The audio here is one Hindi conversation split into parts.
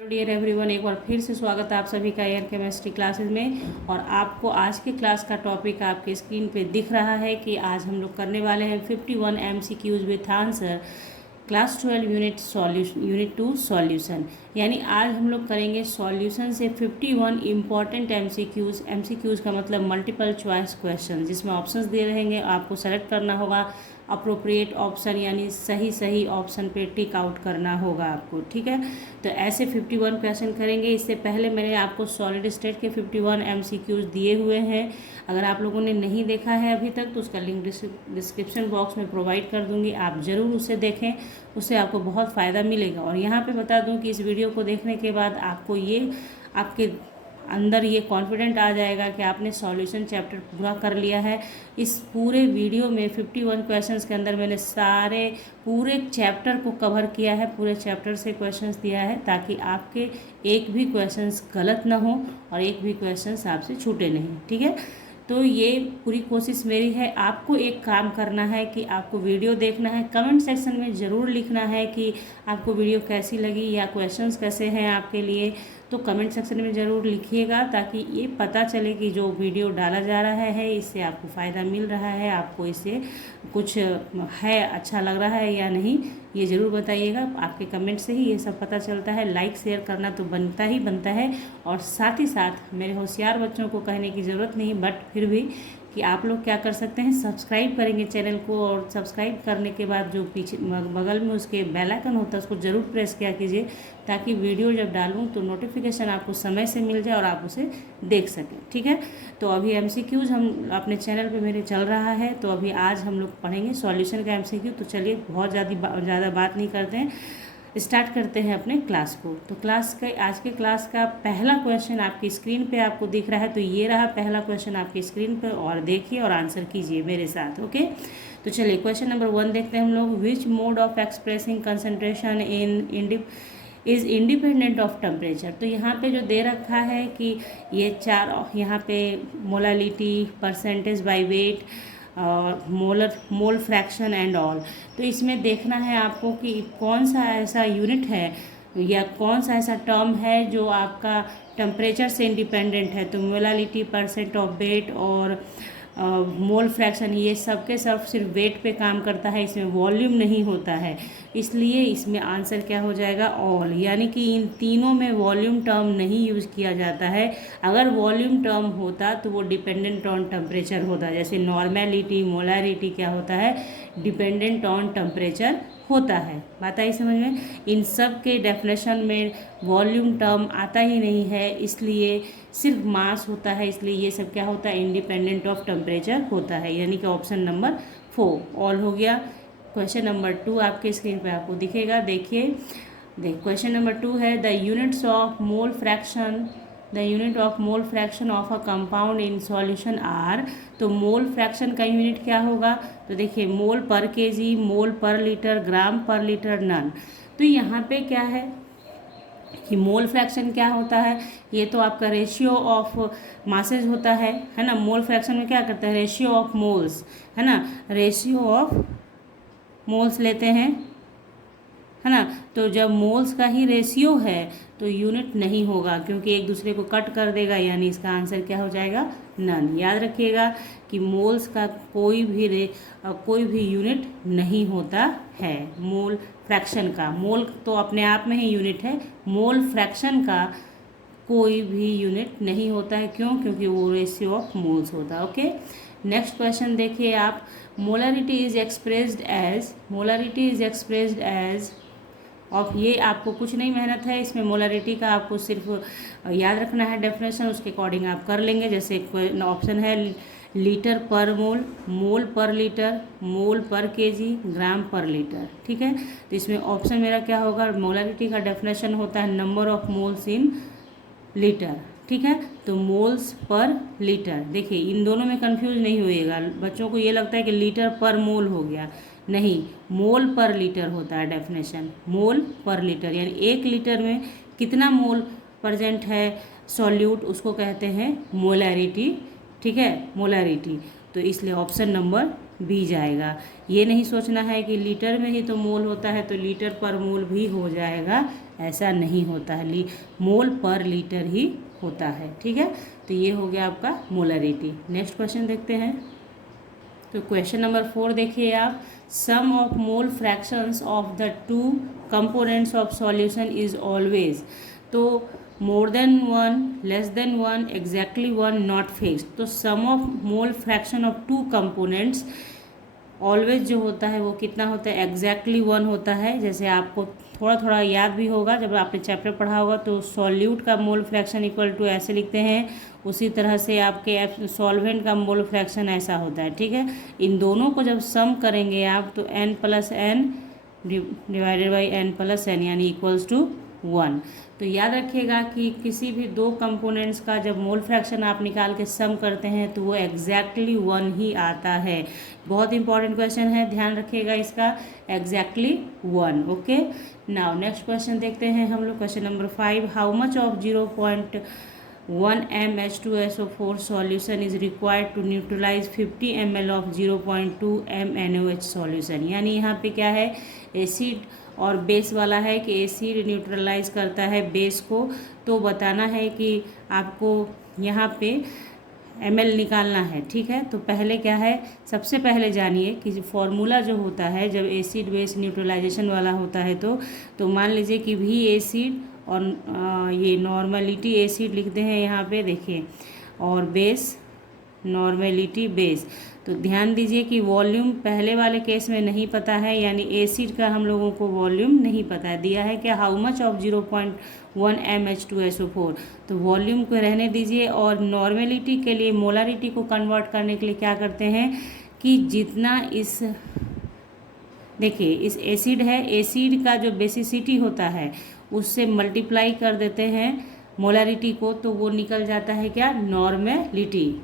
हेलो डियर एवरीवन, एक बार फिर से स्वागत है आप सभी का एयर केमिस्ट्री क्लासेस में। और आपको आज के क्लास का टॉपिक आपके स्क्रीन पे दिख रहा है कि आज हम लोग करने वाले हैं 51 MCQs with answer class 12 unit 2 solution. यानी आज हम लोग करेंगे सॉल्यूशन से 51 इम्पॉर्टेंट एमसीक्यूज़ का मतलब मल्टीपल चॉइस क्वेश्चन, जिसमें ऑप्शंस दे रहेंगे, आपको सेलेक्ट करना होगा अप्रोप्रिएट ऑप्शन, यानी सही ऑप्शन पे टिक आउट करना होगा आपको। ठीक है, तो ऐसे 51 क्वेश्चन करेंगे। इससे पहले मैंने आपको सॉलिड स्टेट के 51 MCQs दिए हुए हैं। अगर आप लोगों ने नहीं देखा है अभी तक तो उसका लिंक डिस्क्रिप्शन बॉक्स में प्रोवाइड कर दूंगी, आप ज़रूर उसे देखें, उससे आपको बहुत फ़ायदा मिलेगा। और यहाँ पे बता दूँ कि इस वीडियो को देखने के बाद आपको ये आपके अंदर ये कॉन्फिडेंट आ जाएगा कि आपने सॉल्यूशन चैप्टर पूरा कर लिया है। इस पूरे वीडियो में 51 क्वेश्चंस के अंदर मैंने पूरे चैप्टर को कवर किया है, पूरे चैप्टर से क्वेश्चंस दिया है, ताकि आपके एक भी क्वेश्चंस गलत ना हो और एक भी क्वेश्चंस आपसे छूटे नहीं। ठीक है, तो ये पूरी कोशिश मेरी है। आपको एक काम करना है कि आपको वीडियो देखना है, कमेंट सेक्शन में ज़रूर लिखना है कि आपको वीडियो कैसी लगी या क्वेश्चंस कैसे हैं आपके लिए। तो कमेंट सेक्शन में ज़रूर लिखिएगा, ताकि ये पता चले कि जो वीडियो डाला जा रहा है इससे आपको फ़ायदा मिल रहा है, आपको इससे कुछ है अच्छा लग रहा है या नहीं, ये ज़रूर बताइएगा। आपके कमेंट से ही ये सब पता चलता है। लाइक शेयर करना तो बनता है। और साथ ही साथ मेरे होशियार बच्चों को कहने की ज़रूरत नहीं, बट फिर भी कि आप लोग क्या कर सकते हैं, सब्सक्राइब करेंगे चैनल को, और सब्सक्राइब करने के बाद जो पीछे बगल में उसके बेल आइकन होता है उसको ज़रूर प्रेस किया कीजिए, ताकि वीडियो जब डालूं तो नोटिफिकेशन आपको समय से मिल जाए और आप उसे देख सकें। ठीक है, तो अभी MCQs हम अपने चैनल पे मेरे चल रहा है, तो अभी आज हम लोग पढ़ेंगे सॉल्यूशन का MCQ। तो चलिए बहुत ज़्यादा बात नहीं करते हैं, स्टार्ट करते हैं अपने क्लास को। तो आज के क्लास का पहला क्वेश्चन आपकी स्क्रीन पे आपको दिख रहा है, तो ये रहा पहला क्वेश्चन आपकी स्क्रीन पे, और देखिए और आंसर कीजिए मेरे साथ। ओके, तो चलिए क्वेश्चन नंबर 1 देखते हैं हम लोग। Which mode of expressing concentration is independent of temperature. तो यहाँ पे जो दे रखा है कि ये चार, यहाँ पे molality, percentage by weight, mole fraction and all. तो इसमें देखना है आपको कि कौन सा ऐसा यूनिट है या कौन सा ऐसा टर्म है जो आपका टेम्परेचर से इंडिपेंडेंट है। तो मोलालिटी, परसेंट ऑफ वेट और मोल फ्रैक्शन, ये सब के सब सिर्फ वेट पे काम करता है, इसमें वॉल्यूम नहीं होता है। इसलिए इसमें आंसर क्या हो जाएगा, ऑल। यानी कि इन तीनों में वॉल्यूम टर्म नहीं यूज़ किया जाता है। अगर वॉल्यूम टर्म होता तो वो डिपेंडेंट ऑन टेम्परेचर होता, जैसे नॉर्मेलिटी, मोलारिटी क्या होता है, डिपेंडेंट ऑन टेम्परेचर होता है। बात आई समझ में। इन सब के डेफिनेशन में वॉल्यूम टर्म आता ही नहीं है, इसलिए सिर्फ मास होता है, इसलिए ये सब क्या होता है, इंडिपेंडेंट ऑफ टेम्परेचर होता है। यानी कि ऑप्शन नंबर 4 ऑल हो गया। क्वेश्चन नंबर 2 आपके स्क्रीन पे आपको दिखेगा, देखिए। क्वेश्चन नंबर 2 है the unit of mole fraction of a compound in solution are. तो मोल फ्रैक्शन का यूनिट क्या होगा, तो देखिए मोल पर केजी, मोल पर लीटर, ग्राम पर लीटर, नन। तो यहाँ पे क्या है कि मोल फ्रैक्शन क्या होता है, ये तो आपका रेशियो ऑफ मासेज होता है ना। मोल फ्रैक्शन में क्या करता है, रेशियो ऑफ मोल्स, है ना, रेशियो ऑफ मोल्स लेते हैं, है ना। तो जब मोल्स का ही रेशियो है तो यूनिट नहीं होगा, क्योंकि एक दूसरे को कट कर देगा, यानी इसका आंसर क्या हो जाएगा, नन। याद रखिएगा कि मोल्स का कोई भी यूनिट नहीं होता है। मोल फ्रैक्शन का, मोल तो अपने आप में ही यूनिट है, मोल फ्रैक्शन का कोई भी यूनिट नहीं होता है। क्यों, क्योंकि वो रेशियो ऑफ मोल्स होता है। ओके, नेक्स्ट क्वेश्चन देखिए आप। Molarity is expressed as of, ये आपको कुछ नहीं मेहनत है इसमें। मोलारिटी का आपको सिर्फ याद रखना है डेफिनेशन, उसके अकॉर्डिंग आप कर लेंगे। जैसे ऑप्शन है लीटर पर मोल, मोल पर लीटर, मोल पर केजी, ग्राम पर लीटर। ठीक है, तो इसमें ऑप्शन मेरा क्या होगा, मोलारिटी का डेफिनेशन होता है number of moles in litre. ठीक है, तो मोल्स पर लीटर। देखिए इन दोनों में कंफ्यूज नहीं होइएगा, बच्चों को ये लगता है कि लीटर पर मोल हो गया, नहीं, मोल पर लीटर होता है डेफिनेशन, मोल पर लीटर। यानी 1 लीटर में कितना मोल प्रेजेंट है सॉल्यूट, उसको कहते हैं मोलैरिटी। ठीक है, मोलैरिटी। तो इसलिए ऑप्शन नंबर बी जाएगा। ये नहीं सोचना है कि लीटर में ही तो मोल होता है तो लीटर पर मोल भी हो जाएगा, ऐसा नहीं होता है, मोल पर लीटर ही होता है। ठीक है, तो ये हो गया आपका मोलरिटी। नेक्स्ट क्वेश्चन देखते हैं। तो क्वेश्चन नंबर 4 देखिए आप, sum of mole fractions of the two components of solution is always, तो more than one, less than one, exactly one, not fixed. तो sum of mole fraction of two components always जो होता है वो कितना होता है, एग्जैक्टली वन होता है। जैसे आपको थोड़ा थोड़ा याद भी होगा, जब आपने चैप्टर पढ़ा होगा, तो सॉल्यूट का मोल फ्रैक्शन इक्वल टू ऐसे लिखते हैं, उसी तरह से आपके सॉल्वेंट का मोल फ्रैक्शन ऐसा होता है। ठीक है, इन दोनों को जब सम करेंगे आप तो n + n divided by n + n यानी इक्वल्स टू 1। तो याद रखिएगा कि किसी भी दो कंपोनेंट्स का जब मोल फ्रैक्शन आप निकाल के सम करते हैं तो वो एग्जैक्टली 1 ही आता है। बहुत इंपॉर्टेंट क्वेश्चन है, ध्यान रखिएगा इसका, exactly 1। Okay, now next question देखते हैं हम लोग। Question number 5, how much of 0.1 m H2SO4 solution is required to neutralize 50 ml of 0.2 m NaOH solution। यानी यहाँ पे क्या है, एसिड और बेस वाला है कि एसिड न्यूट्रलाइज करता है बेस को, तो बताना है कि आपको यहाँ पे ml निकालना है। ठीक है, तो पहले क्या है, सबसे पहले जानिए कि फॉर्मूला जो होता है जब एसिड बेस न्यूट्रलाइजेशन वाला होता है तो मान लीजिए कि भी एसिड और ये नॉर्मलिटी एसिड लिखते हैं यहाँ पे देखिए, और बेस नॉर्मलिटी बेस। तो ध्यान दीजिए कि वॉल्यूम पहले वाले केस में नहीं पता है, यानी एसिड का हम लोगों को वॉल्यूम नहीं पता है। दिया है क्या, how much of 0.1 m H2SO4, तो वॉल्यूम को रहने दीजिए। और नॉर्मलिटी के लिए मोलारिटी को कन्वर्ट करने के लिए क्या करते हैं कि जितना इस देखिए इस एसिड है, एसिड का जो बेसिसिटी होता है उससे मल्टीप्लाई कर देते हैं मोलारिटी को, तो वो निकल जाता है क्या, नॉर्मेलिटी।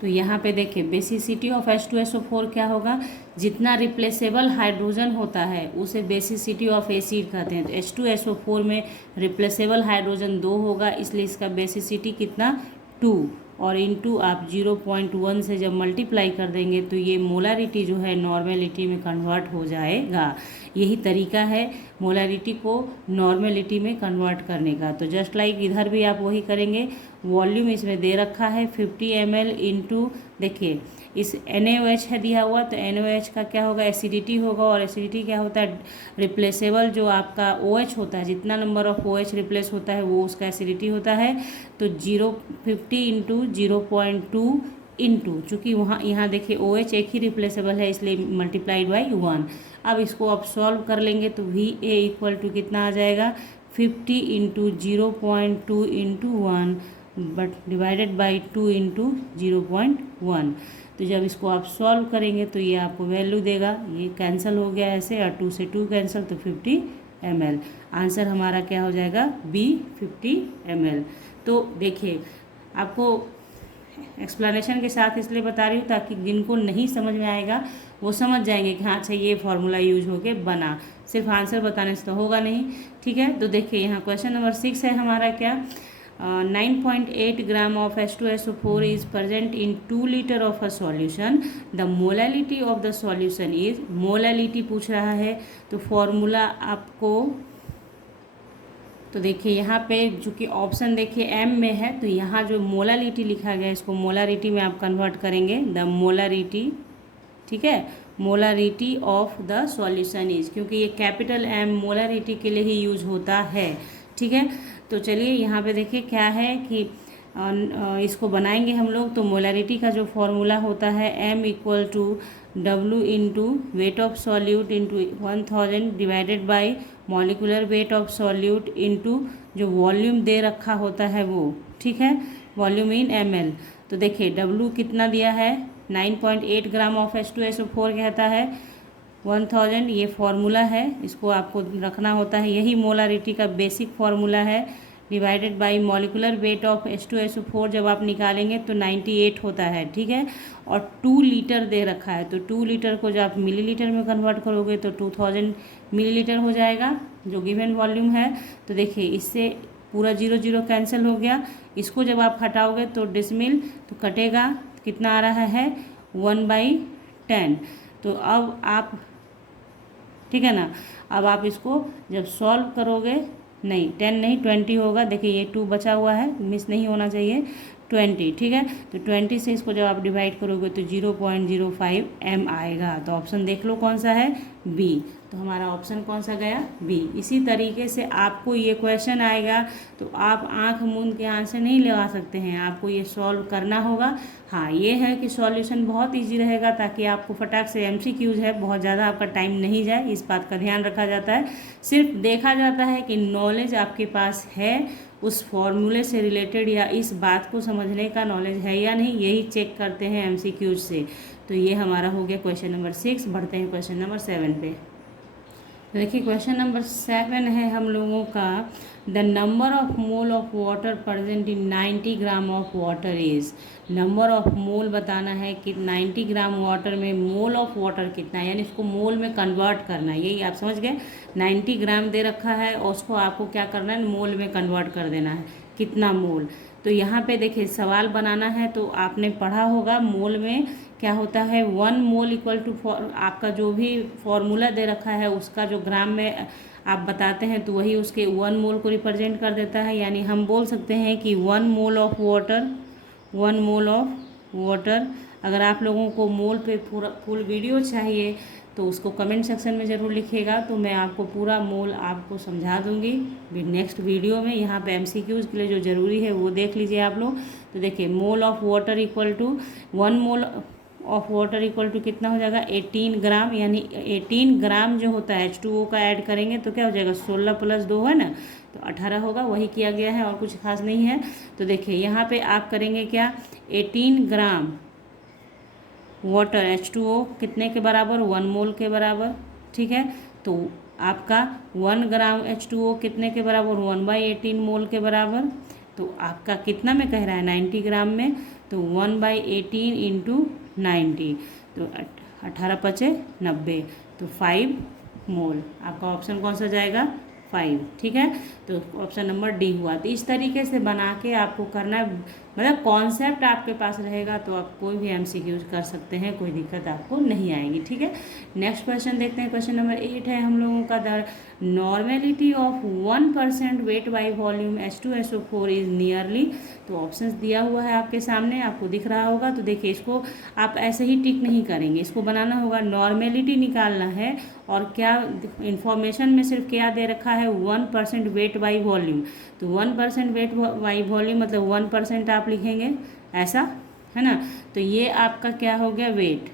तो यहाँ पे देखिए बेसिसिटी ऑफ H2SO4 क्या होगा, जितना रिप्लेसेबल हाइड्रोजन होता है उसे बेसिसिटी ऑफ एसिड कहते हैं। तो H2SO4 में रिप्लेसेबल हाइड्रोजन 2 होगा, इसलिए इसका बेसिसिटी कितना, 2, और इनटू आप 0.1 से जब मल्टीप्लाई कर देंगे तो ये मोलारिटी जो है नॉर्मेलिटी में कन्वर्ट हो जाएगा। यही तरीका है मोलारिटी को नॉर्मेलिटी में कन्वर्ट करने का। तो जस्ट लाइक इधर भी आप वही करेंगे। वॉल्यूम इसमें दे रखा है 50 ml इंटू, देखिए इस NaOH है दिया हुआ, तो NaOH का क्या होगा, एसिडिटी होगा, और एसिडिटी क्या होता है, रिप्लेसेबल जो आपका OH होता है, जितना नंबर ऑफ OH रिप्लेस होता है वो उसका एसिडिटी होता है। तो 50 इंटू 0.2 इंटू, चूँकि वहाँ यहाँ देखिए OH एक ही रिप्लेसेबल है इसलिए मल्टीप्लाइड बाई 1। अब इसको आप सॉल्व कर लेंगे तो VA इक्वल टू कितना आ जाएगा, 50 into 0.2 into 1 but divided by 2 into 0.1। तो जब इसको आप सॉल्व करेंगे तो ये आपको वैल्यू देगा, ये कैंसिल हो गया ऐसे, और 2 से 2 कैंसिल, तो 50 ml। आंसर हमारा क्या हो जाएगा, B 50 ml। तो देखिए आपको एक्सप्लेनेशन के साथ इसलिए बता रही हूँ ताकि जिनको नहीं समझ में आएगा वो समझ जाएंगे कि हाँ अच्छा ये फार्मूला यूज होके बना, सिर्फ आंसर बताने से तो होगा नहीं। ठीक है, तो देखिए यहाँ क्वेश्चन नंबर 6 है हमारा क्या, 9.8 gram of H2SO4 is present in 2 liter of a solution. The molality of the solution is, molality पूछ रहा है, तो फॉर्मूला आपको, तो देखिए यहाँ पे चूँकि ऑप्शन देखिए M में है, तो यहाँ जो मोलालिटी लिखा गया है इसको मोलारिटी में आप कन्वर्ट करेंगे, द मोलारिटी। ठीक है, molarity of the solution is, क्योंकि ये कैपिटल M मोलारिटी के लिए ही यूज होता है। ठीक है, तो चलिए यहाँ पे देखिए क्या है कि इसको बनाएंगे हम लोग। तो मोलारिटी का जो फॉर्मूला होता है M equal to W into weight of solute into 1000 divided by molecular weight of solute into जो वॉल्यूम दे रखा होता है वो। ठीक है, वॉल्यूम इन ml। तो देखिए W कितना दिया है, 9.8 ग्राम ऑफ H2SO4 कहता है, 1000 ये फार्मूला है, इसको आपको रखना होता है, यही मोलारिटी का बेसिक फार्मूला है, divided by molecular weight of H2SO4 जब आप निकालेंगे तो 98 होता है। ठीक है, और 2 लीटर दे रखा है, तो 2 लीटर को जब आप मिलीलीटर में कन्वर्ट करोगे तो 2000 मिलीलीटर हो जाएगा जो गिवन वॉल्यूम है। तो देखिए इससे पूरा 0 0 कैंसिल हो गया, इसको जब आप हटाओगे तो डिसमिल, तो कटेगा, कितना आ रहा है, 1/10। तो अब आप ठीक है ना। अब आप इसको जब सॉल्व करोगे, नहीं 10 नहीं 20 होगा, देखिए ये 2 बचा हुआ है, मिस नहीं होना चाहिए, 20, ठीक है। तो 20 से इसको जब आप डिवाइड करोगे तो 0.05 m आएगा। तो ऑप्शन देख लो कौन सा है, बी। तो हमारा ऑप्शन कौन सा गया, बी। इसी तरीके से आपको ये क्वेश्चन आएगा तो आप आंख मूंद के आंसर नहीं लगा सकते हैं, आपको ये सॉल्व करना होगा। हाँ ये है कि सॉल्यूशन बहुत इजी रहेगा, ताकि आपको फटाक से MCQs है, बहुत ज़्यादा आपका टाइम नहीं जाए, इस बात का ध्यान रखा जाता है। सिर्फ देखा जाता है कि नॉलेज आपके पास है उस फॉर्मूले से रिलेटेड, या इस बात को समझने का नॉलेज है या नहीं, यही चेक करते हैं MCQs से। तो ये हमारा हो गया क्वेश्चन नंबर 6। बढ़ते हैं क्वेश्चन नंबर 7 पे। तो देखिए क्वेश्चन नंबर 7 है हम लोगों का, the number of mole of water present in 90 gram of water is. Number of mole बताना है कि 90 ग्राम वाटर में मोल ऑफ वाटर कितना है, यानी इसको मोल में कन्वर्ट करना है। यही आप समझ गए, 90 ग्राम दे रखा है और उसको आपको क्या करना है, मोल में कन्वर्ट कर देना है, कितना मोल। तो यहाँ पे देखिए सवाल बनाना है तो आपने पढ़ा होगा मोल में क्या होता है, 1 मोल इक्वल टू, आपका जो भी फॉर्मूला दे रखा है उसका जो ग्राम में आप बताते हैं तो वही उसके 1 मोल को रिप्रेजेंट कर देता है। यानी हम बोल सकते हैं कि 1 mole of water, 1 mole of water. अगर आप लोगों को मोल पे पूरा फुल वीडियो चाहिए तो उसको कमेंट सेक्शन में ज़रूर लिखिएगा, तो मैं आपको पूरा मोल आपको समझा दूंगी नेक्स्ट वीडियो में। यहाँ पे MCQs के लिए जो ज़रूरी है वो देख लीजिए आप लोग। तो देखिए mole of water equal to 1 mole of water equal to कितना हो जाएगा, 18 ग्राम। यानी 18 ग्राम जो होता है H2O का ऐड करेंगे तो क्या हो जाएगा, 16 + 2 है ना, तो 18 होगा, वही किया गया है और कुछ खास नहीं है। तो देखिए यहाँ पे आप करेंगे क्या, 18 ग्राम वाटर H2O कितने के बराबर, 1 मोल के बराबर, ठीक है। तो आपका 1 ग्राम H2O कितने के बराबर, 1/18 मोल के बराबर। तो आपका कितना में कह रहा है, 90 ग्राम में, तो 1/18 इंटू 90, तो 18 × 5 = 90, तो 5 मोल। आपका ऑप्शन कौन सा जाएगा, 5, ठीक है। तो ऑप्शन नंबर डी हुआ। तो इस तरीके से बना के आपको करना है, मतलब कॉन्सेप्ट आपके पास रहेगा तो आप कोई भी MCQs कर सकते हैं, कोई दिक्कत आपको नहीं आएगी, ठीक है। नेक्स्ट क्वेश्चन देखते हैं, क्वेश्चन नंबर 8 है हम लोगों का, the normality of 1% weight by volume H2SO4 is nearly. तो ऑप्शंस दिया हुआ है आपके सामने, आपको दिख रहा होगा। तो देखिए इसको आप ऐसे ही टिक नहीं करेंगे, इसको बनाना होगा, नॉर्मेलिटी निकालना है। और क्या इन्फॉर्मेशन में सिर्फ क्या दे रखा है, 1% वेट बाई वॉल्यूम। तो 1% वेट बाई वॉल्यूम मतलब 1% आप लिखेंगे, ऐसा है ना। तो ये आपका क्या हो गया, वेट,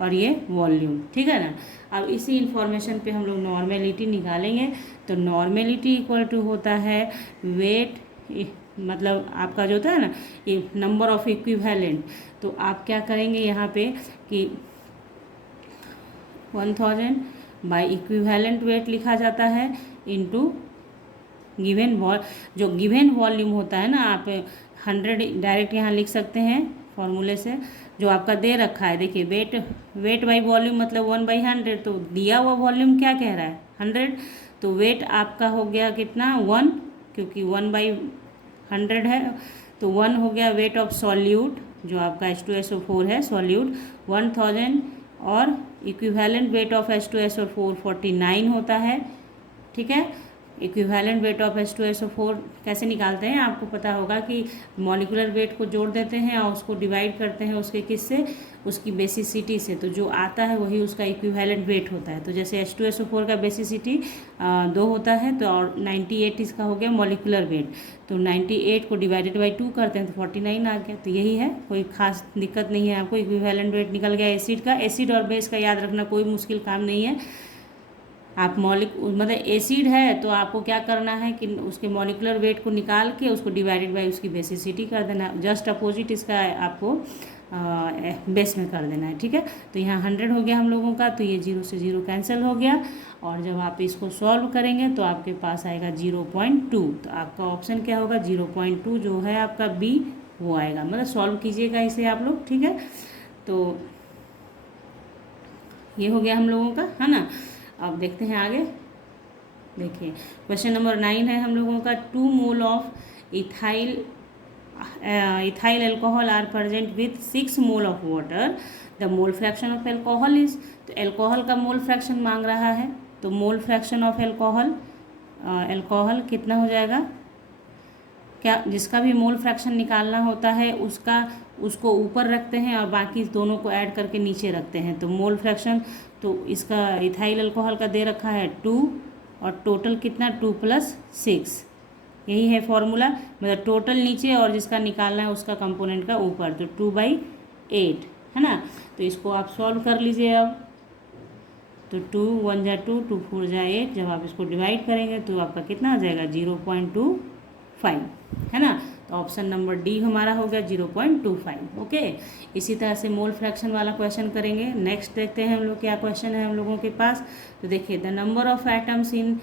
और ये वॉल्यूम, ठीक है ना। अब इसी इन्फॉर्मेशन पे हम लोग नॉर्मेलिटी निकालेंगे। तो नॉर्मेलिटी इक्वल टू होता है वेट, मतलब आपका जो होता है ना ये नंबर ऑफ इक्विवेलेंट। तो आप क्या करेंगे यहाँ पे कि 1000 बाई इक्विवेलेंट वेट लिखा जाता है इंटू गिवन जो गिवन वॉल्यूम होता है ना, आप 100 डायरेक्ट यहाँ लिख सकते हैं फॉर्मूले से, जो आपका दे रखा है। देखिए वेट बाई वॉल्यूम मतलब 1/100, तो दिया हुआ वॉल्यूम क्या कह रहा है, 100। तो वेट आपका हो गया कितना, 1, क्योंकि 1/100 है, तो 1 हो गया वेट ऑफ सॉल्यूट, जो आपका H2SO4 है सॉल्यूट, 1000, और इक्विवेलेंट वेट ऑफ H2SO4 49 होता है, ठीक है। इक्विवेलेंट वेट ऑफ H2SO4 कैसे निकालते हैं, आपको पता होगा कि मॉलिक्यूलर वेट को जोड़ देते हैं और उसको डिवाइड करते हैं उसके किससे, उसकी बेसिसिटी से। तो जो आता है वही उसका इक्विवेलेंट वेट होता है। तो जैसे H2SO4 का बेसिसिटी 2 होता है, तो और 98 इसका हो गया मॉलिक्यूलर वेट। तो 98 को डिवाइडेड बाई 2 करते हैं तो 49 आ गया। तो यही है, कोई खास दिक्कत नहीं है आपको, इक्विवेलेंट वेट निकल गया एसिड का। एसिड और बेस का याद रखना कोई मुश्किल काम नहीं है। आप मतलब एसिड है तो आपको क्या करना है कि उसके मॉलिक्यूलर वेट को निकाल के उसको डिवाइडेड बाय उसकी बेसिसिटी कर देना, जस्ट अपोजिट इसका आपको बेस में कर देना है, ठीक है। तो यहाँ 100 हो गया हम लोगों का, तो ये 0 से 0 कैंसिल हो गया। और जब आप इसको सॉल्व करेंगे तो आपके पास आएगा 0.2। तो आपका ऑप्शन क्या होगा, 0.2 जो है आपका बी वो आएगा। मतलब सॉल्व कीजिएगा इसे आप लोग, ठीक है। तो ये हो गया हम लोगों का, है ना। अब देखते हैं आगे। देखिए क्वेश्चन नंबर 9 है हम लोगों का, 2 mole of ethyl ethyl alcohol are present with 6 mole of water, the mole fraction of alcohol is. तो एल्कोहल का मोल फ्रैक्शन मांग रहा है, तो मोल फ्रैक्शन ऑफ एल्कोहल कितना हो जाएगा, क्या जिसका भी मोल फ्रैक्शन निकालना होता है उसको ऊपर रखते हैं और बाकी दोनों को ऐड करके नीचे रखते हैं। तो मोल फ्रैक्शन तो इसका इथाइल अल्कोहल का दे रखा है 2 और टोटल कितना 2 + 6, यही है फॉर्मूला। मतलब टोटल नीचे और जिसका निकालना है उसका कंपोनेंट का ऊपर, तो 2/8 है ना। तो इसको आप सॉल्व कर लीजिए अब। तो 2 1 जा 2, 2 4 जा 8, जब आप इसको डिवाइड करेंगे तो आपका कितना आ जाएगा 0.25 है ना। तो ऑप्शन नंबर डी हमारा हो गया 0.25। ओके, इसी तरह से मोल फ्रैक्शन वाला क्वेश्चन करेंगे। नेक्स्ट देखते हैं हम लोग क्या क्वेश्चन है हम लोगों के पास। तो देखिए, the number of atoms in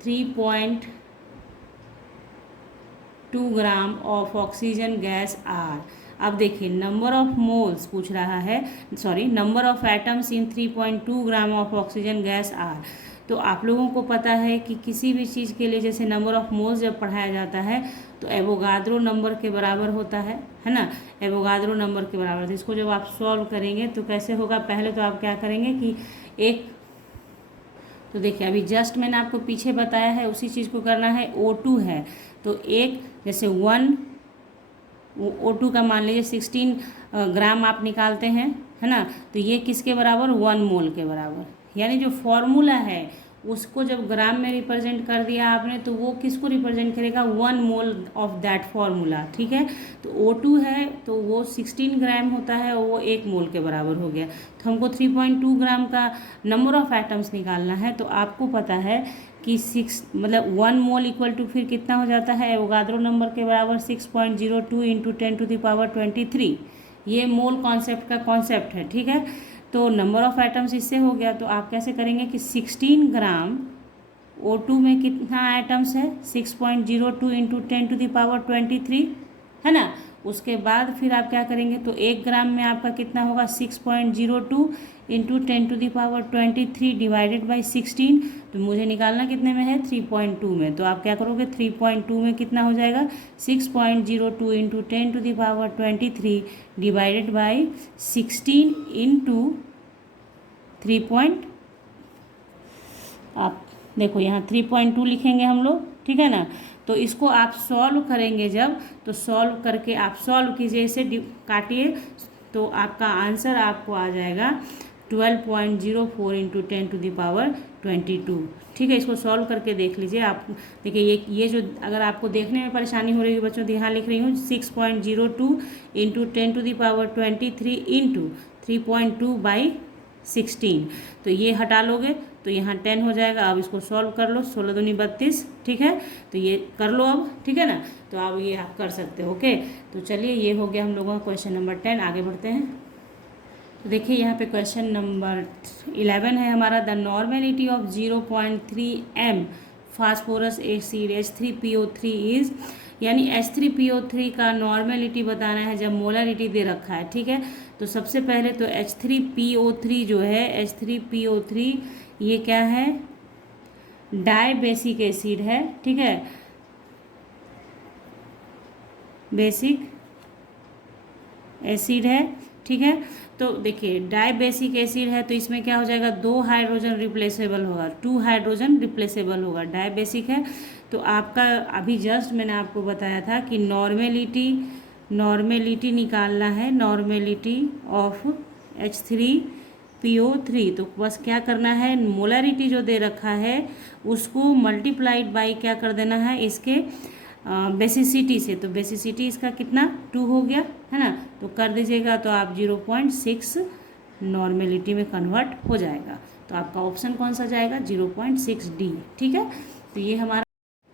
3.2 gram of oxygen gas are. अब देखिए, नंबर ऑफ मोल्स पूछ रहा है, sorry, number of atoms in 3.2 gram of oxygen gas are. तो आप लोगों को पता है कि किसी भी चीज़ के लिए जैसे नंबर ऑफ मोल्स जब पढ़ाया जाता है तो एवोगाद्रो नंबर के बराबर होता है ना। एवोगाद्रो नंबर के बराबर। तो इसको जब आप सॉल्व करेंगे तो कैसे होगा, पहले तो आप क्या करेंगे कि एक, तो देखिए अभी जस्ट मैंने आपको पीछे बताया है उसी चीज़ को करना है। O2 है तो एक, जैसे 1 O2 का मान लीजिए 16 ग्राम आप निकालते हैं, है ना। तो ये किसके बराबर, 1 मोल के बराबर। यानी जो फॉर्मूला है उसको जब ग्राम में रिप्रेजेंट कर दिया आपने तो वो किसको रिप्रेजेंट करेगा, 1 मोल ऑफ दैट फॉर्मूला। ठीक है, तो O2 है तो वो 16 ग्राम होता है और वो 1 मोल के बराबर हो गया। तो हमको 3.2 ग्राम का नंबर ऑफ एटम्स निकालना है। तो आपको पता है कि 1 मोल इक्वल टू फिर कितना हो जाता है, एवोगाद्रो नंबर के बराबर 6.02 × 10⁻23। ये मोल कॉन्सेप्ट का कॉन्सेप्ट है। ठीक है, तो नंबर ऑफ एटम्स इससे हो गया। तो आप कैसे करेंगे कि 16 ग्राम O2 में कितना एटम्स है, 6.02 × 10⁻23 है ना। उसके बाद फिर आप क्या करेंगे, तो 1 ग्राम में आपका कितना होगा, 6.02 × 10⁻23 डिवाइडेड बाई 16। तो मुझे निकालना कितने में है, 3.2 में। तो आप क्या करोगे, 3.2 में कितना हो जाएगा, 6.02 × 10⁻23 डिवाइडेड बाई 16 × 3. आप देखो यहाँ 3.2 लिखेंगे हम लोग, ठीक है ना। तो इसको आप सॉल्व करेंगे जब, तो सॉल्व करके आप सॉल्व कीजिए, इसे काटिए, तो आपका आंसर आपको आ जाएगा 12.04 × 10⁻22। ठीक है, इसको सॉल्व करके देख लीजिए आप। देखिए ये जो अगर आपको देखने में परेशानी हो रही है बच्चों, तो यहाँ लिख रही हूँ 6.02 × 10⁻23 × 3.2/16। तो ये हटा लोगे तो यहाँ 10 हो जाएगा। अब इसको सॉल्व कर लो, 16 दूनी 32। ठीक है, तो ये कर लो अब, ठीक है ना। तो अब ये आप कर सकते हो। ओके, तो चलिए ये हो गया हम लोगों का क्वेश्चन नंबर 10। आगे बढ़ते हैं। तो देखिए यहाँ पे क्वेश्चन नंबर 11 है हमारा, the normality of 0.3 m phosphorus acid H3PO3 is. यानी H3PO3 का नॉर्मेलिटी बताना है जब मोलरिटी दे रखा है। ठीक है, तो सबसे पहले तो H3PO3 जो है, H3PO3 ये क्या है, डाई बेसिक एसिड है। ठीक है, बेसिक एसिड है। ठीक है, तो देखिए डाई बेसिक एसिड है तो इसमें क्या हो जाएगा, 2 हाइड्रोजन रिप्लेसेबल होगा, 2 हाइड्रोजन रिप्लेसेबल होगा। डाई बेसिक है तो आपका अभी जस्ट मैंने आपको बताया था कि नॉर्मेलिटी निकालना है, नॉर्मेलिटी ऑफ H3PO3। तो बस क्या करना है, मोलरिटी जो दे रखा है उसको मल्टीप्लाइड बाई क्या कर देना है, इसके बेसिसिटी से। तो बेसिसिटी इसका कितना 2 हो गया, है ना। तो कर दीजिएगा तो आप 0.6 नॉर्मेलिटी में कन्वर्ट हो जाएगा। तो आपका ऑप्शन कौन सा जाएगा, 0.6D। ठीक है, तो ये हमारा,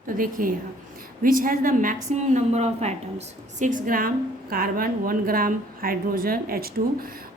तो देखिए यहाँ which has the maximum number of atoms, 6 gram carbon, 1 gram hydrogen H2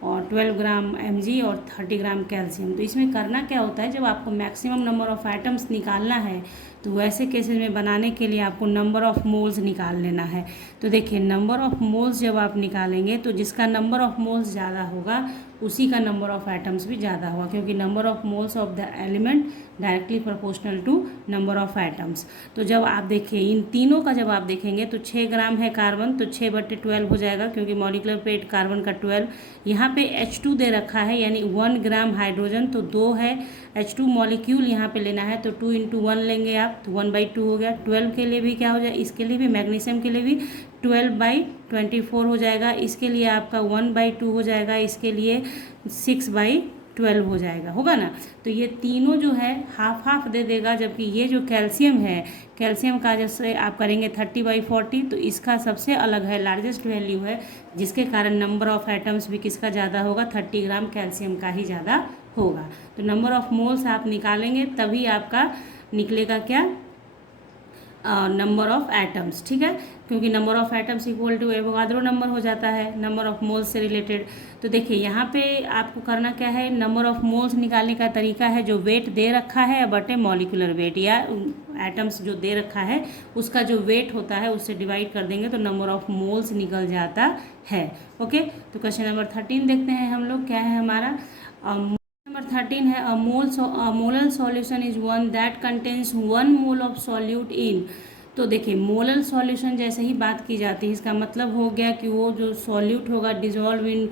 और 12 ग्राम Mg और 30 ग्राम कैल्शियम। तो इसमें करना क्या होता है, जब आपको मैक्सिमम नंबर ऑफ एटम्स निकालना है तो वैसे केसेस में बनाने के लिए आपको नंबर ऑफ मोल्स निकाल लेना है। तो देखिए नंबर ऑफ मोल्स जब आप निकालेंगे तो जिसका नंबर ऑफ मोल्स ज़्यादा होगा उसी का नंबर ऑफ एटम्स भी ज़्यादा होगा, क्योंकि number of moles of the element directly proportional to number of atoms. तो जब आप देखिए इन तीनों का जब आप देखेंगे तो 6 ग्राम है कार्बन, तो 6/12 हो जाएगा, क्योंकि मॉलिक्यूलर वेट कार्बन का 12। यहाँ पे H2 दे रखा है, यानी 1 ग्राम हाइड्रोजन, तो 2 है H2 मॉलिक्यूल यहाँ पे लेना है, तो 2 × 1 लेंगे आप, तो 1/2 हो गया। 12 के लिए भी क्या हो जाए, इसके लिए भी मैग्नीशियम के लिए भी 12/24 हो जाएगा। इसके लिए आपका 1/2 हो जाएगा, इसके लिए 6/12 हो जाएगा, होगा ना। तो ये तीनों जो है हाफ हाफ दे देगा, जबकि ये जो कैल्शियम है, कैल्शियम का जैसे आप करेंगे 30/40, तो इसका सबसे अलग है, लार्जेस्ट वैल्यू है, जिसके कारण नंबर ऑफ एटम्स भी किसका ज़्यादा होगा, 30 ग्राम कैल्शियम का ही ज़्यादा होगा। तो नंबर ऑफ मोल्स आप निकालेंगे तभी आपका निकलेगा क्या, नंबर ऑफ एटम्स, ठीक है, क्योंकि number of atoms equal to Avogadro number हो जाता है नंबर ऑफ मोल्स से रिलेटेड। तो देखिए यहाँ पे आपको करना क्या है, नंबर ऑफ मोल्स निकालने का तरीका है, जो वेट दे रखा है बटे मॉलिक्यूलर वेट, या एटम्स जो दे रखा है उसका जो वेट होता है उससे डिवाइड कर देंगे तो नंबर ऑफ मोल्स निकल जाता है। ओके, तो क्वेश्चन नंबर 13 देखते हैं हम लोग, क्या है हमारा। नंबर 13 है, molal solution is one that contains 1 mole of solute in. तो देखिए मोलल सॉल्यूशन जैसे ही बात की जाती है, इसका मतलब हो गया कि वो जो सॉल्यूट होगा dissolve in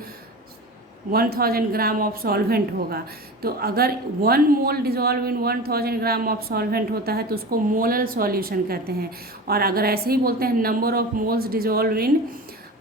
1000 gram of solvent होगा। तो अगर 1 mole dissolve in 1000 gram of solvent होता है तो उसको मोलल सॉल्यूशन कहते हैं। और अगर ऐसे ही बोलते हैं number of moles dissolve in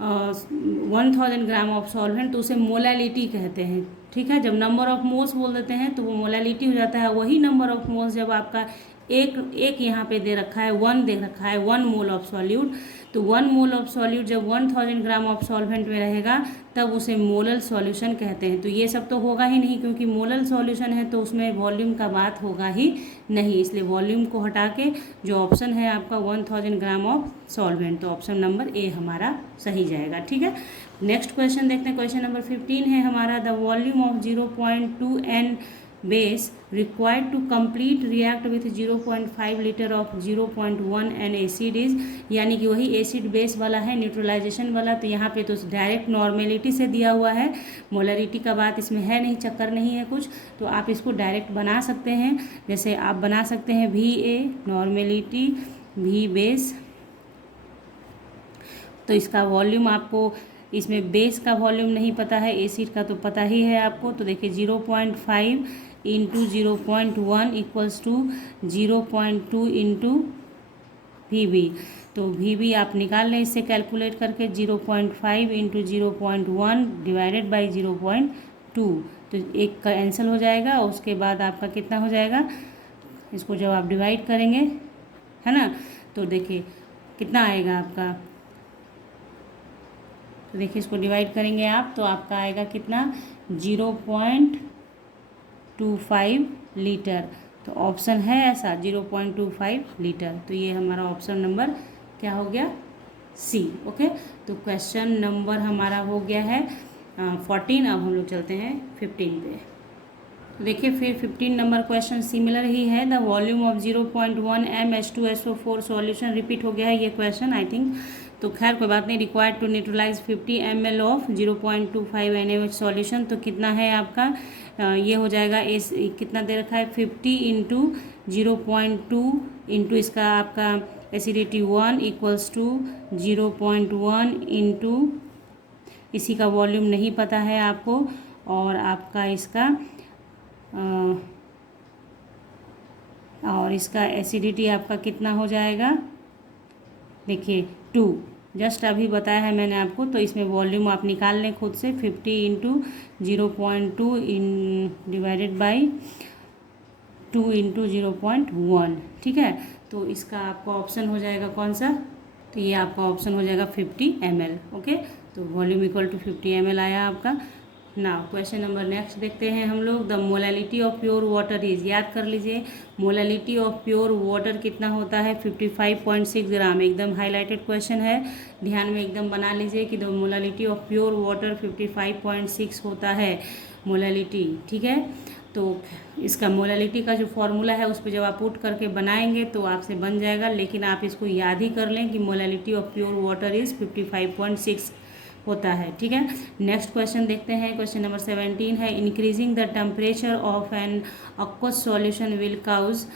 1000 gram of solvent, तो उसे मोलैलिटी कहते हैं, ठीक है। जब नंबर ऑफ मोल्स बोल देते हैं तो वो मोलैलिटी हो जाता है। वही नंबर ऑफ मोल्स जब आपका एक यहाँ पे दे रखा है 1 दे रखा है 1 मोल ऑफ सॉल्यूट, तो 1 मोल ऑफ सॉल्यूट जब 1000 ग्राम ऑफ सॉल्वेंट में रहेगा तब उसे मोलल सॉल्यूशन कहते हैं। तो ये सब तो होगा ही नहीं, क्योंकि मोलल सॉल्यूशन है तो उसमें वॉल्यूम का बात होगा ही नहीं, इसलिए वॉल्यूम को हटा के जो ऑप्शन है आपका 1000 ग्राम ऑफ सॉल्वेंट, तो ऑप्शन नंबर ए हमारा सही जाएगा, ठीक है। नेक्स्ट क्वेश्चन देखते हैं, क्वेश्चन नंबर 15 है हमारा, the volume of 0.2 N base required to complete react with 0.5 litre of 0.1 N acid is, यानी कि वही एसिड बेस वाला है, न्यूट्रलाइजेशन वाला। तो यहाँ पे तो डायरेक्ट नॉर्मेलिटी से दिया हुआ है, मोलरिटी का बात इसमें है नहीं, चक्कर नहीं है कुछ, तो आप इसको डायरेक्ट बना सकते हैं। जैसे आप बना सकते हैं VA नॉर्मेलिटी V बेस, तो इसका वॉल्यूम आपको, इसमें बेस का वॉल्यूम नहीं पता है, एसिड का तो पता ही है आपको। तो देखिए 0.5 × 0.1 इक्वल्स टू 0.2 × VB। तो VB आप निकाल लें इससे कैलकुलेट करके, 0.5 × 0.1 डिवाइडेड बाई 0.2, तो एक कैंसिल हो जाएगा। उसके बाद आपका कितना हो जाएगा, इसको जब आप डिवाइड करेंगे, है ना, तो देखिए कितना आएगा आपका, तो देखिए इसको डिवाइड करेंगे आप तो आपका आएगा कितना, 0.25 लीटर। तो ऑप्शन है ऐसा 0.25 लीटर, तो ये हमारा ऑप्शन नंबर क्या हो गया, सी। ओके, तो क्वेश्चन नंबर हमारा हो गया है 14। अब हम लोग चलते हैं 15 पे। तो देखिए फिर 15 नंबर क्वेश्चन सिमिलर ही है, the volume of 0.1 M H2SO4 solution, repeat हो गया है ये क्वेश्चन आई थिंक, तो खैर कोई बात नहीं। Required to neutralise 50 ml of 0.25 NaOH solution, तो कितना है आपका, ये हो जाएगा इस, कितना दे रखा है 50 × 0.2 इंटू इसका आपका एसिडिटी 1 इक्वल्स टू 0.1 इंटू इसी का वॉल्यूम नहीं पता है आपको, और आपका इसका और इसका एसिडिटी आपका कितना हो जाएगा, देखिए 2, जस्ट अभी बताया है मैंने आपको। तो इसमें वॉल्यूम आप निकाल लें खुद से, 50 × 0.2 डिवाइडेड बाई 2 × 0.1, ठीक है। तो इसका आपका ऑप्शन हो जाएगा कौन सा, तो ये आपका ऑप्शन हो जाएगा 50 ml। ओके, तो वॉल्यूम इक्वल टू 50 ml आया आपका। नाउ क्वेश्चन नंबर नेक्स्ट देखते हैं हम लोग, the molality of pure water is, याद कर लीजिए मोलैलिटी ऑफ प्योर वाटर कितना होता है, 55.6 ग्राम। एकदम हाईलाइटेड क्वेश्चन है, ध्यान में एकदम बना लीजिए कि the molality of pure water 55.6 होता है मोलैलिटी, ठीक है। तो इसका मोलैलिटी का जो फॉर्मूला है उस पर जब आप पुट करके बनाएंगे तो आपसे बन जाएगा, लेकिन आप इसको याद ही कर लें कि molality of pure water is 55.6 होता है। ठीक है, नेक्स्ट क्वेश्चन देखते हैं। क्वेश्चन नंबर 17 है, increasing the temperature of an aqueous solution will cause.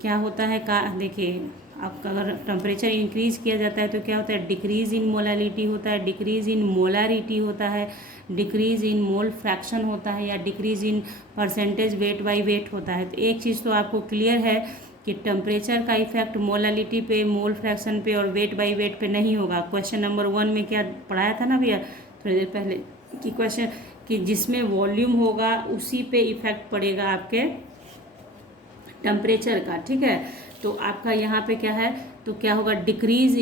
क्या होता है का, देखिए आपका अगर टेम्परेचर इंक्रीज किया जाता है तो क्या होता है, डिक्रीज इन मोलालिटी होता है, डिक्रीज इन मोलारिटी होता है, डिक्रीज इन मोल फ्रैक्शन होता है, या decrease in percentage weight by weight होता है। तो एक चीज़ तो आपको क्लियर है कि टेम्परेचर का इफेक्ट मोलालिटी पे, मोल फ्रैक्शन पे और वेट बाय वेट पे नहीं होगा। क्वेश्चन नंबर 1 में क्या पढ़ाया था ना भैया थोड़ी देर पहले कि क्वेश्चन कि जिसमें वॉल्यूम होगा उसी पे इफेक्ट पड़ेगा आपके टेम्परेचर का। ठीक है, तो आपका यहाँ पे क्या है, तो क्या होगा, डिक्रीज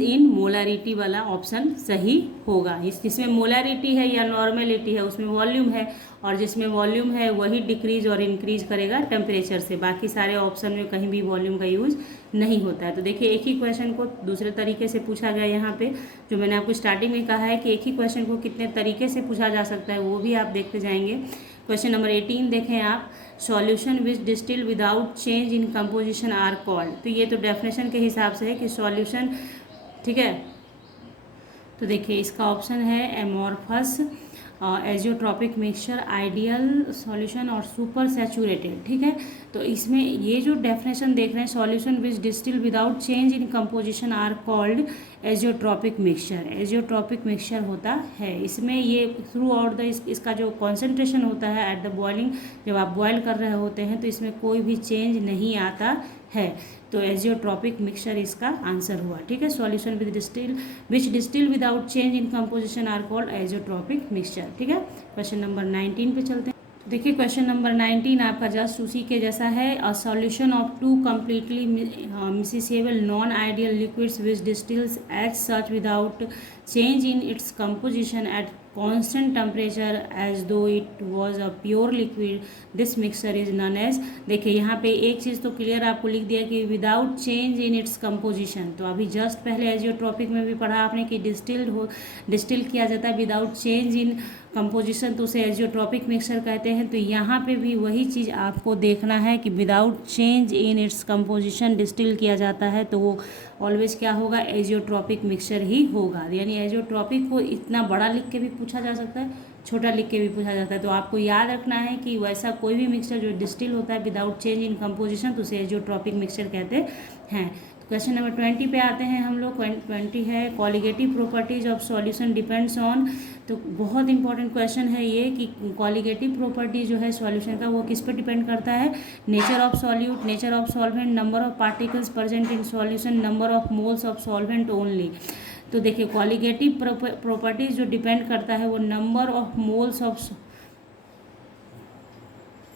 इन मोलारिटी वाला ऑप्शन सही होगा। जिसमें मोलारिटी है या नॉर्मेलिटी है उसमें वॉल्यूम है, और जिसमें वॉल्यूम है वही डिक्रीज और इंक्रीज करेगा टेम्परेचर से। बाकी सारे ऑप्शन में कहीं भी वॉल्यूम का यूज नहीं होता है। तो देखिए एक ही क्वेश्चन को दूसरे तरीके से पूछा गया यहाँ पे, जो मैंने आपको स्टार्टिंग में कहा है कि एक ही क्वेश्चन को कितने तरीके से पूछा जा सकता है वो भी आप देखते जाएंगे। क्वेश्चन नंबर 18 देखें आप, solution which distil without change in composition are called. तो ये तो डेफिनेशन के हिसाब से है कि सॉल्यूशन, ठीक है, तो देखिए इसका ऑप्शन है amorphous, azeotropic mixture, ideal solution और सुपर सैचुरेटेड। ठीक है, तो इसमें ये जो डेफिनेशन देख रहे हैं, solution which distil without change in composition are called azeotropic mixture. Azeotropic mixture होता है इसमें ये थ्रू आउट द इसका जो कॉन्सेंट्रेशन होता है एट द बॉइलिंग, जब आप बॉयल कर रहे होते हैं तो इसमें कोई भी चेंज नहीं आता है। तो एजियोट्रॉपिक मिक्सचर इसका आंसर हुआ। ठीक है, solution which distil without change in composition are called azeotropic mixture. ठीक है, क्वेश्चन नंबर 19 पे चलते हैं। देखिए क्वेश्चन नंबर 19 आपका जस्ट उसी के जैसा है। A solution of two completely miscible non ideal liquids which distils as such without change in its composition at constant temperature as though it was a pure liquid, this mixture is known as। देखिए यहाँ पे एक चीज़ तो क्लियर आपको लिख दिया कि without change in its composition. तो अभी जस्ट पहले एजियोट्रॉपिक में भी पढ़ा आपने कि डिस्टिल किया जाता है विदाउट चेंज इन कंपोजिशन, तो उसे एजियोट्रॉपिक मिक्सचर कहते हैं। तो यहाँ पे भी वही चीज़ आपको देखना है कि without change in its composition distil किया जाता है तो वो ऑलवेज क्या होगा, एजियोट्रॉपिक मिक्सचर ही होगा। यानी एजियोट्रॉपिक को इतना बड़ा लिख के भी पूछा जा सकता है, छोटा लिख के भी पूछा जाता है। तो आपको याद रखना है कि वैसा कोई भी मिक्सचर जो डिस्टिल होता है विदाउट चेंज इन कंपोजिशन तो उसे एजियोट्रॉपिक मिक्सचर कहते हैं। क्वेश्चन नंबर 20 पे आते हैं हम लोग। 20 है, colligative properties of solution depends on. तो बहुत इंपॉर्टेंट क्वेश्चन है ये कि कॉलिगेटिव प्रॉपर्टी जो है सॉल्यूशन का वो किस पे डिपेंड करता है, nature of solute, nature of solvent, number of particles present in solution, number of moles of solvent only. तो देखिए कॉलिगेटिव प्रॉपर्टीज जो डिपेंड करता है वो नंबर ऑफ मोल्स ऑफ,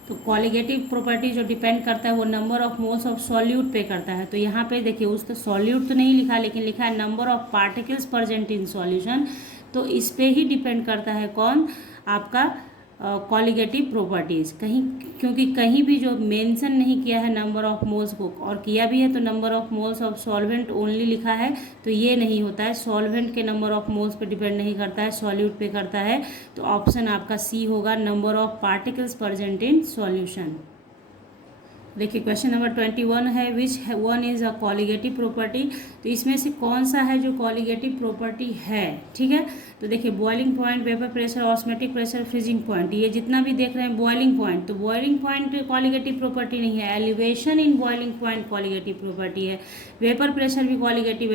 तो कॉलिगेटिव प्रॉपर्टी जो डिपेंड करता है वो number of moles of solute पे करता है। तो यहाँ पे देखिए उस तो सॉल्यूट तो नहीं लिखा लेकिन लिखा है number of particles present in solution. तो इस पे ही डिपेंड करता है कौन, आपका कॉलिगेटिव प्रॉपर्टीज़। कहीं क्योंकि कहीं भी जो मेंशन नहीं किया है नंबर ऑफ मोल्स को, और किया भी है तो number of moles of solvent only लिखा है, तो ये नहीं होता है। सॉल्वेंट के नंबर ऑफ मोल्स पे डिपेंड नहीं करता है, सॉल्यूट पे करता है। तो ऑप्शन आपका सी होगा, number of particles present in solution. देखिए क्वेश्चन नंबर 21 है, which one is a colligative property. तो इसमें से कौन सा है जो कॉलिगेटिव प्रॉपर्टी है। ठीक है, तो देखिए boiling point, vapour pressure, osmotic pressure, freezing point, ये जितना भी देख रहे हैं बॉइलिंग पॉइंट, तो बॉइलिंग पॉइंट कॉलिगेटिव प्रॉपर्टी नहीं है। Elevation in boiling point colligative property है। वेपर प्रेशर भी कॉलिगेटिव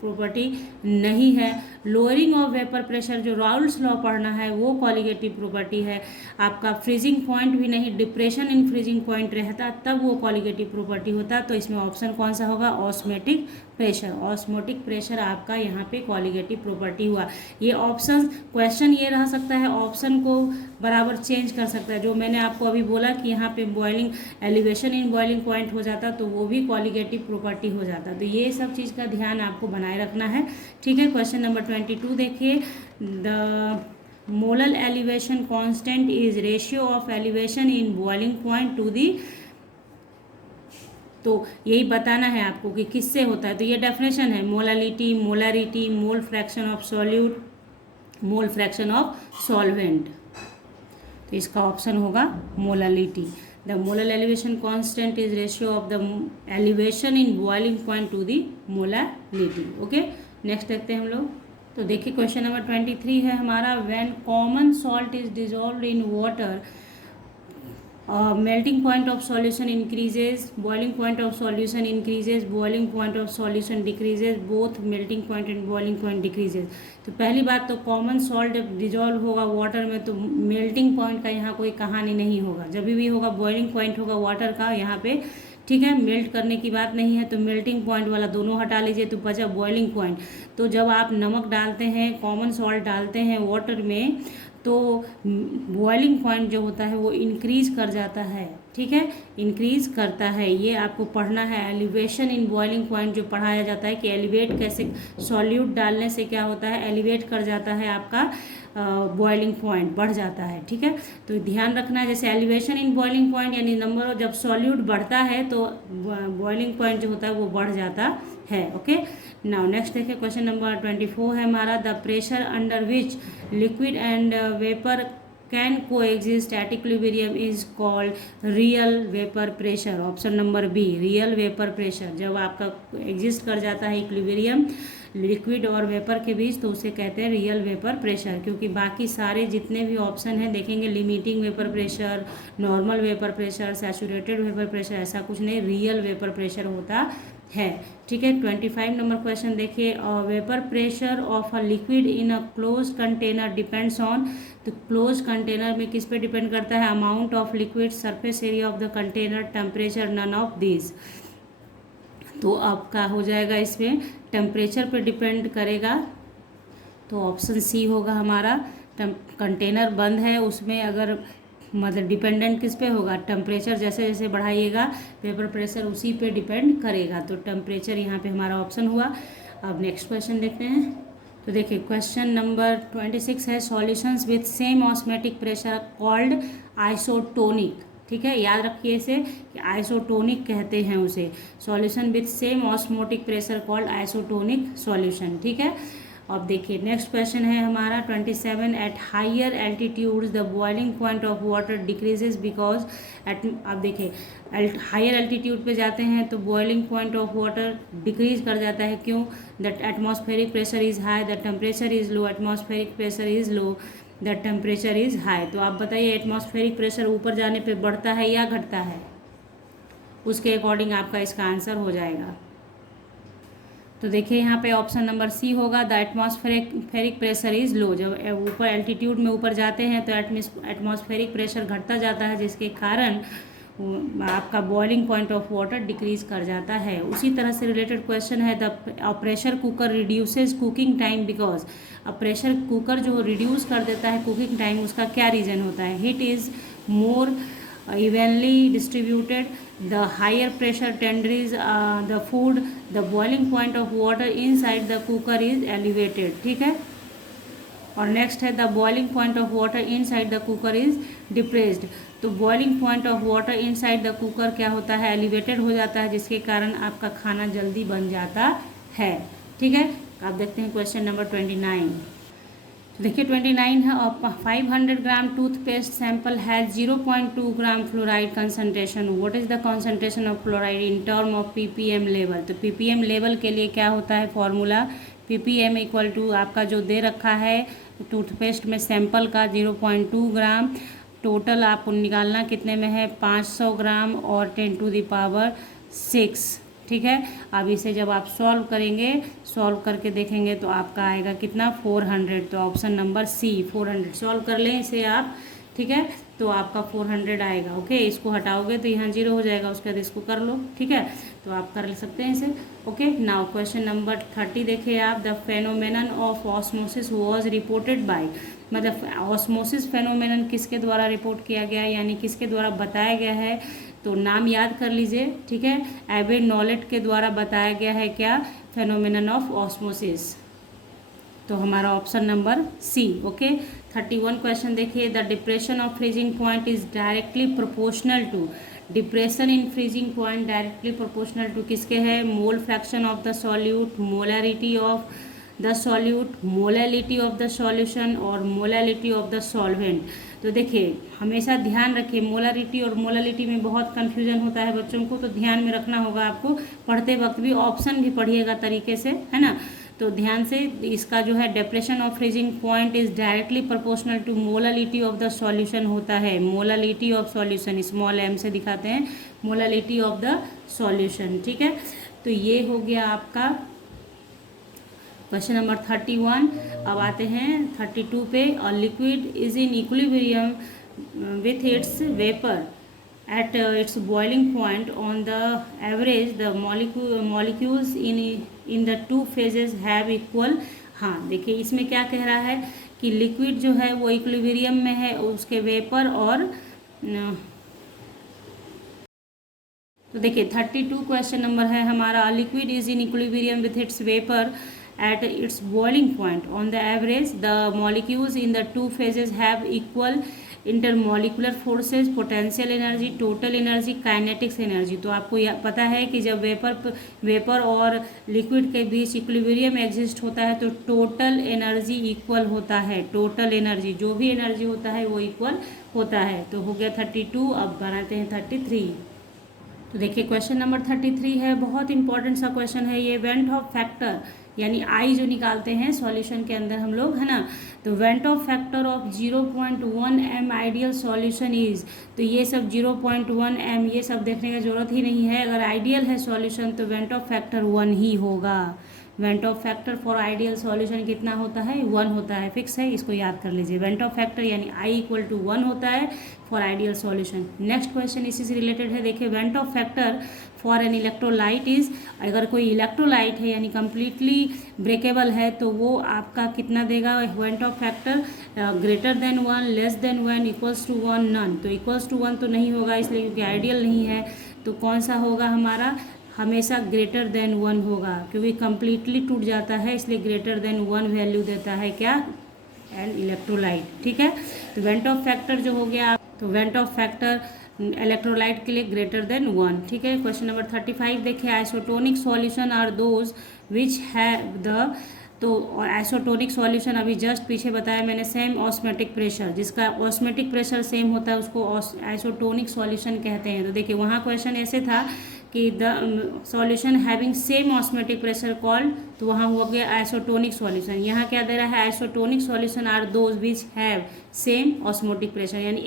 प्रॉपर्टी नहीं है। लोअरिंग ऑफ वेपर प्रेशर जो राउल्ट्स लॉ पढ़ना है वो कॉलिगेटिव प्रॉपर्टी है। आपका फ्रीजिंग पॉइंट भी नहीं, डिप्रेशन इन फ्रीजिंग पॉइंट रहता तब वो कॉलिगेटिव प्रॉपर्टी होता। तो इसमें ऑप्शन कौन सा होगा, ऑस्मेटिक प्रेशर। ऑस्मोटिक प्रेशर आपका यहाँ पे कॉलिगेटिव प्रॉपर्टी हुआ। ये ऑप्शन क्वेश्चन ये रह सकता है, ऑप्शन को बराबर चेंज कर सकता है। जो मैंने आपको अभी बोला कि यहाँ पे boiling elevation in boiling point हो जाता तो वो भी कॉलिगेटिव प्रॉपर्टी हो जाता। तो ये सब चीज़ का ध्यान आपको बनाए रखना है। ठीक है, क्वेश्चन नंबर 22 देखिए, the molal elevation constant is ratio of elevation in boiling point to the. तो यही बताना है आपको कि किससे होता है। तो ये डेफिनेशन है, molality, molarity, mole fraction of solute, mole fraction of solvent. तो इसका ऑप्शन होगा molality. The molal elevation constant is ratio of the elevation in boiling point to the molality. Okay, next देखते हैं हम लोग। तो देखिए क्वेश्चन नंबर 23 है हमारा, when common salt is dissolved in water melting point of solution increases, boiling point of solution increases, boiling point of solution decreases, both melting point and boiling point decreases। तो पहली बात तो कॉमन सॉल्ट जब डिजॉल्व होगा वाटर में तो मेल्टिंग पॉइंट का यहाँ कोई कहानी नहीं होगा, जब भी होगा बॉइलिंग पॉइंट होगा वाटर का यहाँ पे, ठीक है। मेल्ट करने की बात नहीं है, तो मेल्टिंग पॉइंट वाला दोनों हटा लीजिए तो बचा बॉइलिंग पॉइंट। तो जब आप नमक डालते हैं, कॉमन सॉल्ट डालते हैं वाटर में, तो बॉइलिंग पॉइंट जो होता है वो इंक्रीज कर जाता है, ठीक है, इंक्रीज करता है। ये आपको पढ़ना है, एलिवेशन इन बॉइलिंग पॉइंट जो पढ़ाया जाता है कि एलिवेट कैसे, सॉल्यूट डालने से क्या होता है, एलिवेट कर जाता है आपका बॉइलिंग पॉइंट, बढ़ जाता है, ठीक है। तो ध्यान रखना है, जैसे एलिवेशन इन बॉइलिंग पॉइंट यानी नंबर जब सॉल्यूट बढ़ता है तो बॉइलिंग पॉइंट जो होता है वो बढ़ जाता है। ओके, नाउ नेक्स्ट देखिए क्वेश्चन नंबर 24 है हमारा, the pressure under which liquid and vapour can coexist at equilibrium is called real vapour pressure. Option number B, real vapour pressure. जब आपका एग्जिस्ट कर जाता है इक्विलिब्रियम लिक्विड और वेपर के बीच तो उसे कहते हैं रियल वेपर प्रेशर, क्योंकि बाकी सारे जितने भी ऑप्शन हैं देखेंगे, limiting vapour pressure, normal vapour pressure, saturated vapour pressure, ऐसा कुछ नहीं, रियल वेपर प्रेशर होता है, ठीक है। 25 नंबर क्वेश्चन देखिए, vapour pressure of a liquid in a close container depends on. तो क्लोज कंटेनर में किस पे डिपेंड करता है, amount of liquid, surface area of the container, temperature, none of this. तो आपका हो जाएगा इसमें टेम्परेचर पे डिपेंड करेगा, तो ऑप्शन सी होगा हमारा। कंटेनर बंद है उसमें अगर मतलब डिपेंडेंट किस पे होगा, टेम्परेचर जैसे जैसे बढ़ाइएगा वेपर प्रेशर उसी पे डिपेंड करेगा, तो टेम्परेचर यहाँ पे हमारा ऑप्शन हुआ। अब नेक्स्ट क्वेश्चन देखते हैं। तो देखिए क्वेश्चन नंबर 26 है, solutions with same osmotic pressure called isotonic, ठीक है, याद रखिए इसे कि आइसोटोनिक कहते हैं उसे, solution with same osmotic pressure called isotonic solution, ठीक है। अब देखिए नेक्स्ट क्वेश्चन है हमारा 27, at higher altitudes the boiling point of water decreases because at. अब देखिए हायर एल्टीट्यूड पे जाते हैं तो boiling point of water decrease कर जाता है, क्यों, that atmospheric pressure is high, the temperature is low, atmospheric pressure is low, the temperature is high. तो आप बताइए एटमॉस्फेरिक प्रेशर ऊपर जाने पे बढ़ता है या घटता है, उसके अकॉर्डिंग आपका इसका आंसर हो जाएगा। तो देखिए यहाँ पे ऑप्शन नंबर सी होगा, द एटमॉस्फेरिक प्रेशर इज लो। जब ऊपर एल्टीट्यूड में ऊपर जाते हैं तो एटमॉस्फेरिक प्रेशर घटता जाता है, जिसके कारण आपका boiling point of water decrease कर जाता है। उसी तरह से रिलेटेड क्वेश्चन है, the pressure cooker reduces cooking time because. अब प्रेशर कुकर जो रिड्यूस कर देता है कुकिंग टाइम, उसका क्या रीज़न होता है, heat is more evenly distributed, the higher pressure tenders the food, the boiling point of water inside the cooker is elevated, ठीक है। और नेक्स्ट है, the boiling point of water inside the cooker is depressed. तो boiling point of water inside the cooker क्या होता है, एलिवेटेड हो जाता है, जिसके कारण आपका खाना जल्दी बन जाता है, ठीक है। आप देखते हैं क्वेश्चन नंबर 29। देखिए 29 है, 500 gram toothpaste sample has 0.2 gram fluoride concentration, what is the concentration of fluoride in term of ppm level. तो ppm लेवल के लिए क्या होता है फॉर्मूला, ppm इक्वल टू आपका जो दे रखा है टूथपेस्ट में सैंपल का 0.2 ग्राम, टोटल आपको निकालना कितने में है 500 ग्राम और 10⁻6, ठीक है। अब इसे जब आप सॉल्व करेंगे, सॉल्व करके देखेंगे तो आपका आएगा कितना 400। तो ऑप्शन नंबर सी 400 सॉल्व कर लें इसे आप, ठीक है, तो आपका 400 आएगा। ओके, इसको हटाओगे तो यहाँ 0 हो जाएगा, उसके बाद इसको कर लो, ठीक है, तो आप कर सकते हैं इसे। ओके, नाउ क्वेश्चन नंबर 30 देखिए आप, the phenomenon of osmosis was reported by. मतलब ऑस्मोसिस फेनोमेनन किसके द्वारा रिपोर्ट किया गया है, यानी किसके द्वारा बताया गया है, तो नाम याद कर लीजिए, ठीक है। एबे नॉलेट के द्वारा बताया गया है क्या, फेनोमेनन ऑफ ऑस्मोसिस, तो हमारा option number C. Okay, 31 question देखिए, the depression of freezing point is directly proportional to. Depression in freezing point directly proportional to किसके है, mole fraction of the solute, molarity of the solute, molality of the solution और मोलैलिटी ऑफ द सॉल्वेंट। तो देखिए हमेशा ध्यान रखिए, मोलैरिटी और मोलैलिटी में बहुत कन्फ्यूजन होता है बच्चों को, तो ध्यान में रखना होगा आपको, पढ़ते वक्त भी ऑप्शन भी पढ़िएगा तरीके से, है ना। तो ध्यान से, इसका जो है depression of freezing point is directly proportional to molality of the solution होता है। Molality of solution small m से दिखाते हैं, मोलालिटी ऑफ द सॉल्यूशन। ठीक है, तो ये हो गया आपका क्वेश्चन नंबर 31। अब आते हैं 32 पे। और liquid is in equilibrium with its vapour at its boiling point. On the average the molecules in the two phases have equal। हाँ देखिए, इसमें क्या कह रहा है कि लिक्विड जो है वो इक्विलिब्रियम में है, उसके वेपर और तो देखिए 32 क्वेश्चन नंबर है हमारा, liquid is in equilibrium with its vapour at its boiling point. On the average the molecules in the two phases have equal intermolecular forces, potential energy, total energy, kinetics energy. तो आपको पता है कि जब वेपर और लिक्विड के बीच इक्विलिब्रियम एग्जिस्ट होता है तो टोटल एनर्जी इक्वल होता है। टोटल एनर्जी, जो भी एनर्जी होता है वो इक्वल होता है। तो हो गया 32। अब बनाते हैं 33। तो देखिए क्वेश्चन नंबर 33 है, बहुत इंपॉर्टेंट सा क्वेश्चन है ये। वेंट ऑफ फैक्टर यानी आई जो निकालते हैं सॉल्यूशन के अंदर हम लोग, है ना। तो went Hoff factor of 0.1 m ideal solution is. तो ये सब 0.1 m ये सब देखने की ज़रूरत ही नहीं है। अगर आइडियल है सॉल्यूशन तो वेंट ऑफ फैक्टर 1 ही होगा। Went Hoff factor for ideal solution कितना होता है? 1 होता है, फिक्स है, इसको याद कर लीजिए। वेंट ऑफ फैक्टर यानी I इक्वल टू 1 होता है for ideal solution. Next question इसी से रिलेटेड है। देखिए van't Hoff factor for an electrolyte is, अगर कोई इलेक्ट्रोलाइट है यानी कम्प्लीटली ब्रेकेबल है तो वो आपका कितना देगा? Van't Hoff factor greater than 1, less than 1, equals to 1, none. तो इक्वल्स टू 1 तो नहीं होगा इसलिए क्योंकि आइडियल नहीं है। तो कौन सा होगा हमारा? हमेशा ग्रेटर देन 1 होगा, क्योंकि कम्प्लीटली टूट जाता है इसलिए ग्रेटर देन 1 वैल्यू देता है क्या? An electrolyte. ठीक है, तो वेंट ऑफ फैक्टर जो हो गया, तो वेंट ऑफ फैक्टर इलेक्ट्रोलाइट के लिए ग्रेटर देन 1। ठीक है, क्वेश्चन नंबर 35 देखिए। Isotonic solution are those which have the, तो आइसोटोनिक सॉल्यूशन अभी जस्ट पीछे बताया मैंने, सेम ऑस्मेटिक प्रेशर, जिसका ऑस्मेटिक प्रेशर सेम होता है उसको आइसोटोनिक सॉल्यूशन कहते हैं। तो देखिए वहाँ क्वेश्चन ऐसे था कि the solution having same osmotic pressure called, तो वहाँ हो गया आइसोटोनिक सॉल्यूशन। यहाँ क्या दे रहा है? Isotonic solution are those which have same osmotic pressure, यानी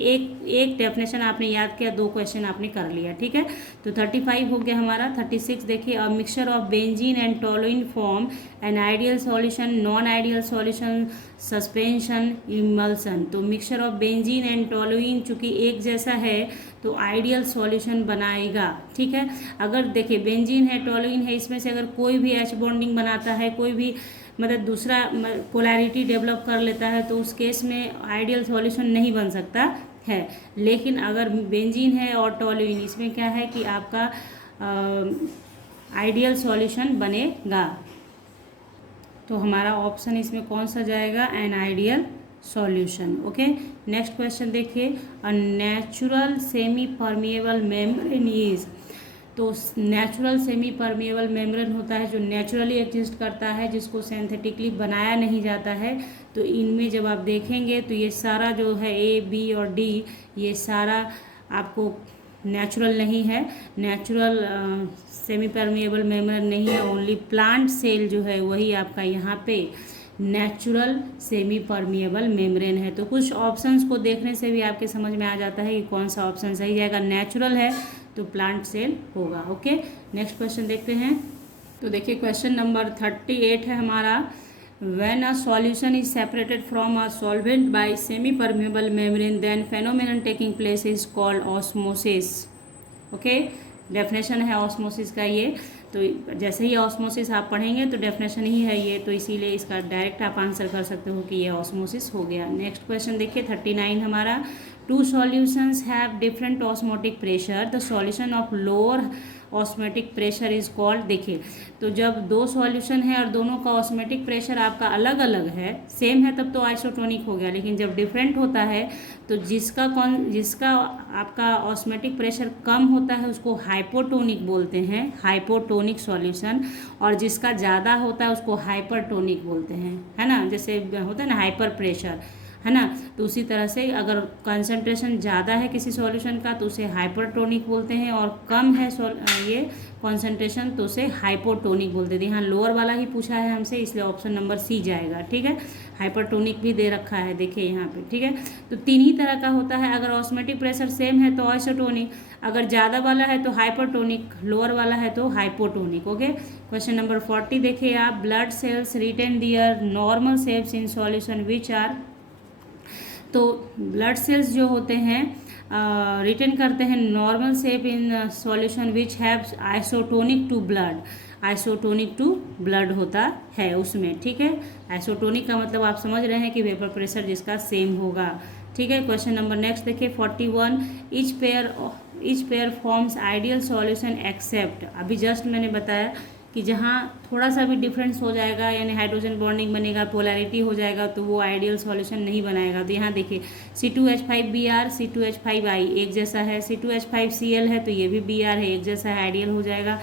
एक डेफिनेशन आपने याद किया, 2 क्वेश्चन आपने कर लिया। ठीक है, तो 35 हो गया हमारा। 36 देखिए। A mixture of benzene and toluene form an ideal solution, non ideal solution, suspension, emulsion. तो mixture of benzene and toluene चूँकि एक जैसा है तो आइडियल सॉल्यूशन बनाएगा। ठीक है, अगर देखिए बेंजीन है, टोलुइन है, इसमें से अगर कोई भी एच बॉन्डिंग बनाता है, कोई भी मतलब दूसरा पोलैरिटी डेवलप कर लेता है तो उस केस में आइडियल सॉल्यूशन नहीं बन सकता है। लेकिन अगर बेंजीन है और टोलुइन, इसमें क्या है कि आपका आइडियल सॉल्यूशन बनेगा। तो हमारा ऑप्शन इसमें कौन सा जाएगा? An ideal solution. Okay, next question देखिए। A natural semi permeable membrane is, तो नेचुरल सेमी परमिएबल मेम्ब्रेन होता है जो नेचुरली एग्जिस्ट करता है, जिसको सिंथेटिकली बनाया नहीं जाता है। तो इनमें जब आप देखेंगे तो ये सारा जो है A, B और D, ये सारा आपको नेचुरल नहीं है, नेचुरल सेमी परमिएबल मेम्ब्रेन नहीं है। ओनली प्लांट सेल जो है वही आपका यहाँ पे नेचुरल सेमी परमिएबल मेम्ब्रेन है। तो कुछ ऑप्शंस को देखने से भी आपके समझ में आ जाता है कि कौन सा ऑप्शन सही जाएगा। नेचुरल है तो प्लांट सेल होगा। ओके, नेक्स्ट क्वेश्चन देखते हैं। तो देखिए क्वेश्चन नंबर 38 है हमारा। When a solution is separated from a solvent by semi permeable membrane then phenomenon taking place is called osmosis. Okay, definition है ऑस्मोसिस का ये। तो जैसे ही ऑस्मोसिस आप पढ़ेंगे तो डेफिनेशन ही है ये, तो इसीलिए इसका डायरेक्ट आप आंसर कर सकते हो कि ये ऑस्मोसिस हो गया। नेक्स्ट क्वेश्चन देखिए 39 हमारा। Two solutions have different osmotic pressure, the solution of lower osmotic pressure is called. देखिए, तो जब 2 सॉल्यूशन है और दोनों का ऑस्मेटिक प्रेशर आपका अलग अलग है, सेम है तब तो आइसोटोनिक हो गया, लेकिन जब डिफरेंट होता है तो जिसका आपका ऑस्मेटिक प्रेशर कम होता है उसको हाइपोटोनिक बोलते हैं, हाइपोटोनिक सॉल्यूशन, और जिसका ज़्यादा होता है उसको हाइपरटोनिक बोलते हैं, है ना। जैसे होता है ना हाइपर प्रेशर, है ना। तो उसी तरह से अगर कंसंट्रेशन ज़्यादा है किसी सॉल्यूशन का तो उसे हाइपरटोनिक बोलते हैं, और कम है ये कंसंट्रेशन तो उसे हाइपोटोनिक बोलते थे। यहाँ लोअर वाला ही पूछा है हमसे, इसलिए ऑप्शन नंबर सी जाएगा। ठीक है, हाइपरटोनिक भी दे रखा है, देखिए यहाँ पे। ठीक है, तो तीन ही तरह का होता है। अगर ऑस्मोटिक प्रेशर सेम है तो आइसोटोनिक, अगर ज़्यादा वाला है तो हाइपरटोनिक, लोअर वाला है तो हाइपोटोनिक। ओके, क्वेश्चन नंबर 40 देखिए आप। Blood cells retain their normal shapes in solution which are. तो ब्लड सेल्स जो होते हैं रिटेन करते हैं normal shape in solution which have isotonic to blood. Isotonic to blood होता है उसमें। ठीक है, आइसोटोनिक का मतलब आप समझ रहे हैं कि वेपर प्रेशर जिसका सेम होगा। ठीक है, क्वेश्चन नंबर नेक्स्ट देखिए 41। Each pair forms ideal solution except. अभी जस्ट मैंने बताया कि जहाँ थोड़ा सा भी डिफरेंस हो जाएगा, यानी हाइड्रोजन बॉन्डिंग बनेगा, पोलैरिटी हो जाएगा, तो वो आइडियल सॉल्यूशन नहीं बनाएगा। तो यहाँ देखिए C2H5Br C2H5I एक जैसा है, C2H5Cl है तो ये भी Br है, एक जैसा है, आइडियल हो जाएगा।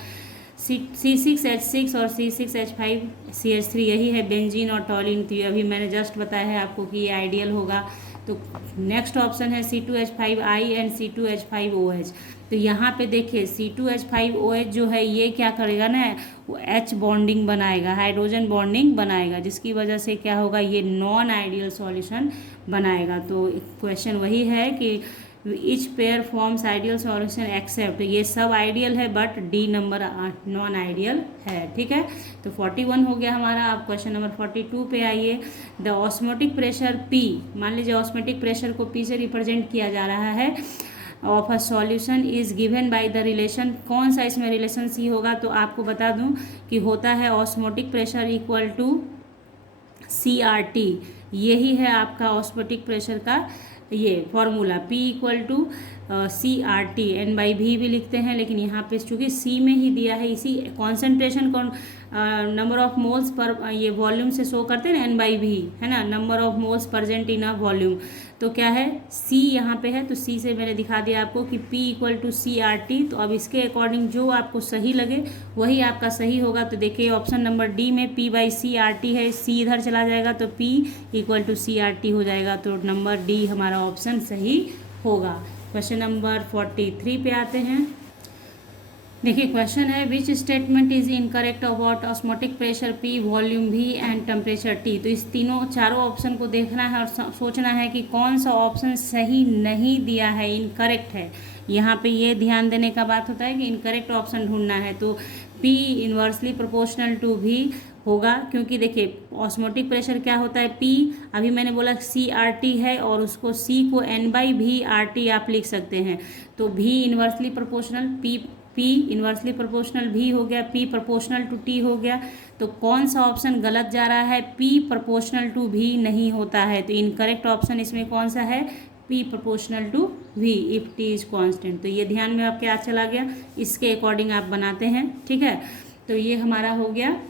C6H6 और C6H5CH3 यही है बेंजीन और टॉलिन, तो ये अभी मैंने जस्ट बताया है आपको कि ये आइडियल होगा। तो नेक्स्ट ऑप्शन है C2H5I एंड C2H5OH। तो यहाँ पे देखिए C2H5OH जो है ये क्या करेगा ना, वो H बॉन्डिंग बनाएगा, हाइड्रोजन बॉन्डिंग बनाएगा, जिसकी वजह से क्या होगा, ये नॉन आइडियल सॉल्यूशन बनाएगा। तो क्वेश्चन वही है कि each pair forms ideal solution except, ये सब आइडियल है but D number non ideal है। ठीक है, तो 41 हो गया हमारा। आप क्वेश्चन नंबर 42 पे आइए। द ऑस्मोटिक प्रेशर P, मान लीजिए ऑस्मोटिक प्रेशर को P से रिप्रेजेंट किया जा रहा है, of a solution is given by the relation. कौन सा इसमें रिलेशन सी होगा, तो आपको बता दूं कि होता है osmotic pressure equal to CRT। यही है आपका ऑस्मोटिक प्रेशर का ये formula, P equal to CRT। N/V भी लिखते हैं, लेकिन यहाँ पे चूँकि C में ही दिया है, इसी कॉन्सेंट्रेशन को नंबर ऑफ मोल्स पर ये वॉल्यूम से शो करते हैं ना, N/V है ना, number of moles present in a volume. तो क्या है, C यहाँ पे है, तो C से मैंने दिखा दिया आपको कि P इक्वल टू CRT। तो अब इसके अकॉर्डिंग जो आपको सही लगे वही आपका सही होगा। तो देखिए ऑप्शन नंबर डी में P/CRT है, C इधर चला जाएगा तो P इक्वल टू CRT हो जाएगा। तो नंबर डी हमारा ऑप्शन सही होगा। क्वेश्चन नंबर 43 पे आते हैं। देखिए क्वेश्चन है which statement is incorrect about osmotic pressure P, volume V and temperature T। तो इस चारों ऑप्शन को देखना है और सोचना है कि कौन सा ऑप्शन सही नहीं दिया है, इनकरेक्ट है। यहाँ पे ये ध्यान देने का बात होता है कि इनकरेक्ट ऑप्शन ढूंढना है। तो P inversely proportional to V होगा, क्योंकि देखिए ऑस्मोटिक प्रेशर क्या होता है, P अभी मैंने बोला CRT है और उसको C को N/VRT आप लिख सकते हैं। तो V inversely proportional, P inversely proportional V हो गया, P प्रोपोर्शनल टू T हो गया। तो कौन सा ऑप्शन गलत जा रहा है, P प्रोपोर्शनल टू V नहीं होता है। तो इनकरेक्ट ऑप्शन इसमें कौन सा है, P proportional to V if T is constant. तो ये ध्यान में आपके आज चला गया, इसके अकॉर्डिंग आप बनाते हैं। ठीक है, तो ये हमारा हो गया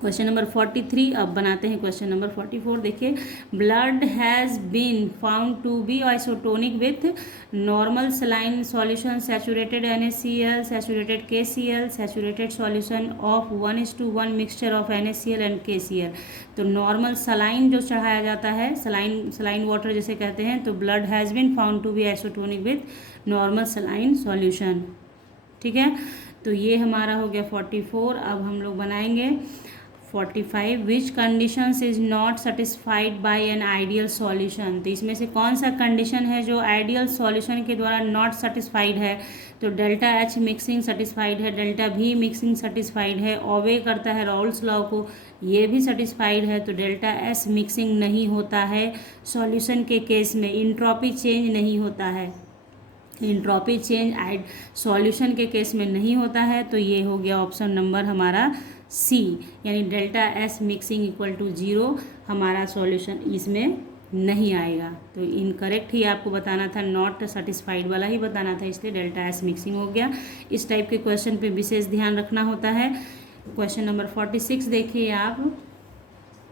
क्वेश्चन नंबर 43। अब बनाते हैं क्वेश्चन नंबर 44। देखिए blood has been found to be isotonic with normal saline solution, saturated NaCl, saturated KCl, saturated solution of 1:1 mixture of NaCl and KCl। तो नॉर्मल सलाइन जो चढ़ाया जाता है, सलाइन वाटर जिसे कहते हैं, तो blood has been found to be isotonic with normal saline solution. ठीक है, तो ये हमारा हो गया 44। अब हम लोग बनाएंगे 45। Which conditions is not satisfied by an ideal solution. तो इसमें से कौन सा कंडीशन है जो आइडियल सॉल्यूशन के द्वारा नॉट सेटिस्फाइड है। तो ΔH मिक्सिंग सेटिस्फाइड है, ΔV मिक्सिंग सेटिस्फाइड है, ओबे करता है राउल्स लॉ को, ये भी सेटिस्फाइड है। तो ΔS मिक्सिंग नहीं होता है सॉल्यूशन के केस में, इंट्रोपी चेंज नहीं होता है, इंट्रोपी चेंज सॉल्यूशन के केस में नहीं होता है। तो ये हो गया ऑप्शन नंबर हमारा C, यानी ΔS मिक्सिंग इक्वल टू 0 हमारा सॉल्यूशन इसमें नहीं आएगा। तो इनकरेक्ट ही आपको बताना था, नॉट सेटिस्फाइड वाला ही बताना था, इसलिए ΔS मिक्सिंग हो गया। इस टाइप के क्वेश्चन पे विशेष ध्यान रखना होता है। क्वेश्चन नंबर 46 देखिए आप।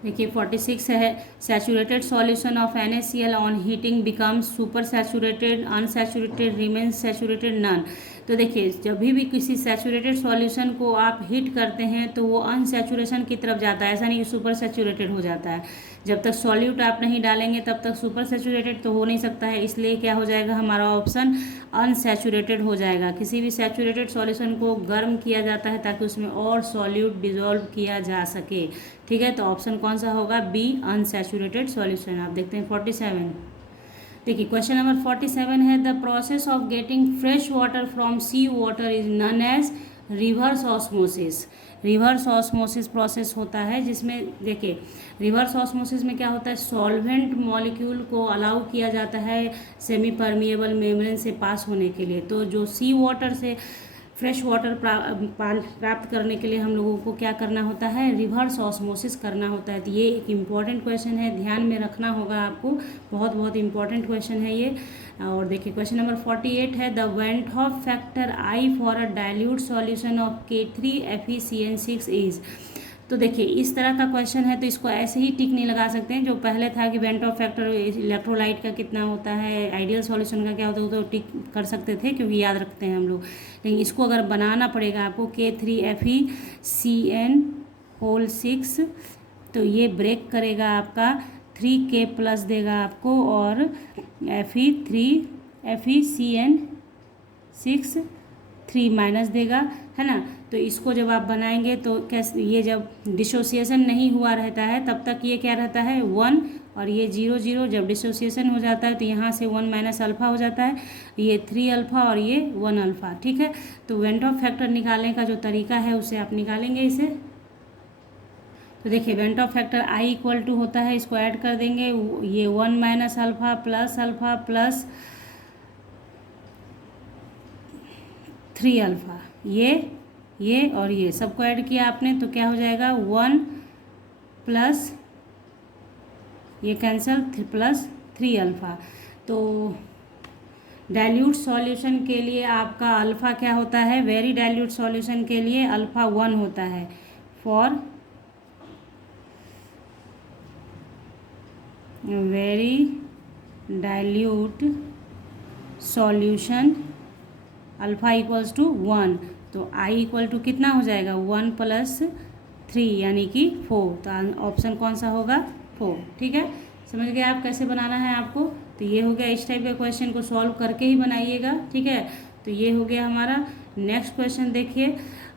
देखिए 46 है saturated solution of NaCl on heating becomes super saturated, unsaturated, remains saturated, none. तो देखिए जब भी किसी सैचुरेटेड सॉल्यूशन को आप हीट करते हैं तो वो अनसैचुरेशन की तरफ जाता है, ऐसा नहीं कि सुपर सैचुरेटेड हो जाता है। जब तक सॉल्यूट आप नहीं डालेंगे तब तक सुपर सैचुरेटेड तो हो नहीं सकता है, इसलिए क्या हो जाएगा हमारा ऑप्शन अनसैचुरेटेड हो जाएगा। किसी भी सैचुरेटेड सॉल्यूशन को गर्म किया जाता है ताकि उसमें और सॉल्यूट डिजोल्व किया जा सके, ठीक है। तो ऑप्शन कौन सा होगा, बी, अनसैचुरेटेड सॉल्यूशन। आप देखते हैं 47। देखिए क्वेश्चन नंबर 47 है, the process of getting fresh water from sea water is known as reverse osmosis. Reverse osmosis process होता है जिसमें देखिए रिवर्स ऑस्मोसिस में क्या होता है, सॉल्वेंट मॉलिक्यूल को अलाउ किया जाता है सेमी परमिएबल मेम्ब्रेन से पास होने के लिए। तो जो सी वाटर से फ्रेश वाटर प्राप्त करने के लिए हम लोगों को क्या करना होता है, रिवर्स ऑस्मोसिस करना होता है। तो ये एक इम्पॉर्टेंट क्वेश्चन है, ध्यान में रखना होगा आपको, बहुत बहुत इम्पॉर्टेंट क्वेश्चन है ये। और देखिए क्वेश्चन नंबर 48 है, the went half factor I for a dilute solution of K3FeCN6 is. तो देखिए इस तरह का क्वेश्चन है तो इसको ऐसे ही टिक नहीं लगा सकते हैं। जो पहले था कि वेंट ऑफ फैक्टर इलेक्ट्रोलाइट का कितना होता है, आइडियल सॉल्यूशन का क्या होता है, तो टिक कर सकते थे क्योंकि याद रखते हैं हम लोग। लेकिन इसको अगर बनाना पड़ेगा आपको K3FeCN6, तो ये ब्रेक करेगा आपका 3K प्लस देगा आपको और FeCN6 3 माइनस देगा, है ना। तो इसको जब आप बनाएंगे तो कैसे, ये जब डिसोसिएशन नहीं हुआ रहता है तब तक ये क्या रहता है 1 और ये 0 0। जब डिसोसिएशन हो जाता है तो यहाँ से 1 माइनस अल्फ़ा हो जाता है, ये 3 अल्फ़ा और ये 1 अल्फ़ा, ठीक है। तो वेंट ऑफ फैक्टर निकालने का जो तरीका है उससे आप निकालेंगे इसे। तो देखिए van't Hoff factor I equal to होता है, इसको ऐड कर देंगे, ये 1 माइनस अल्फ़ा प्लस 3 अल्फ़ा, ये और ये सबको ऐड किया आपने तो क्या हो जाएगा 1 प्लस ये कैंसल प्लस 3 अल्फ़ा। तो डाइल्यूट सॉल्यूशन के लिए आपका अल्फ़ा क्या होता है, वेरी डाइल्यूट सॉल्यूशन के लिए अल्फ़ा 1 होता है। For very dilute solution alpha equals to 1, तो आई इक्वल टू कितना हो जाएगा 1 प्लस 3 यानी कि 4। तो ऑप्शन कौन सा होगा 4, ठीक है। समझ गए आप कैसे बनाना है आपको। तो ये हो गया, इस टाइप के क्वेश्चन को सॉल्व करके ही बनाइएगा, ठीक है। तो ये हो गया हमारा। नेक्स्ट क्वेश्चन देखिए,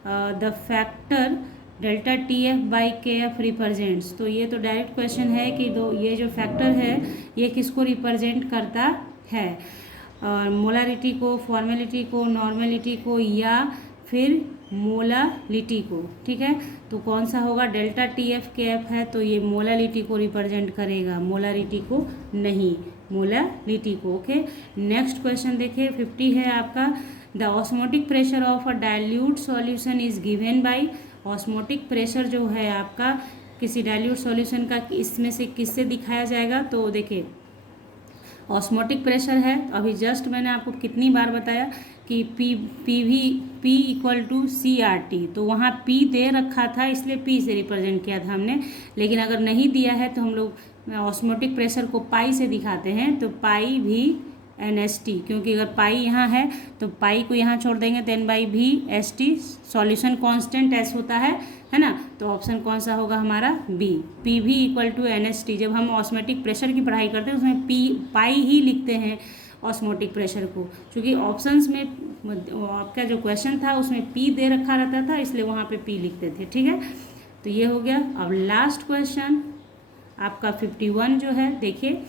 the factor delta TF/KF represents. तो ये तो डायरेक्ट क्वेश्चन है कि ये जो फैक्टर है ये किसको रिप्रेजेंट करता है, मोलारिटी को, फॉर्मेलिटी को, नॉर्मेलिटी को या फिर मोलालिटी को, ठीक है। तो कौन सा होगा, डेल्टा TF/KF है तो ये मोलालिटी को रिप्रेजेंट करेगा, मोलारिटी को नहीं, मोलालिटी को, ओके। नेक्स्ट क्वेश्चन देखिए 50 है आपका, the osmotic pressure of a dilute solution is given by. Osmotic pressure जो है आपका किसी डाइल्यूट सॉल्यूशन का इसमें से किससे दिखाया जाएगा। तो देखिए ऑस्मोटिक प्रेशर है, अभी जस्ट मैंने आपको कितनी बार बताया कि P इक्वल टू CRT, तो वहाँ P दे रखा था इसलिए P से रिप्रेजेंट किया था हमने। लेकिन अगर नहीं दिया है तो हम लोग ऑस्मोटिक प्रेशर को पाई से दिखाते हैं, तो पाई भी NST, क्योंकि अगर पाई यहाँ है तो पाई को यहाँ छोड़ देंगे तो N/V/ST, सॉल्यूशन कांस्टेंट S होता है ना। तो ऑप्शन कौन सा होगा हमारा B, PV equal to NST। जब हम ऑस्मोटिक प्रेशर की पढ़ाई करते हैं उसमें पाई ही लिखते हैं ऑस्मोटिक प्रेशर को, क्योंकि ऑप्शंस में आपका जो क्वेश्चन था उसमें P दे रखा रहता था इसलिए वहाँ पे P लिखते थे, ठीक है। तो ये हो गया। अब लास्ट क्वेश्चन आपका 51 जो है, देखिए,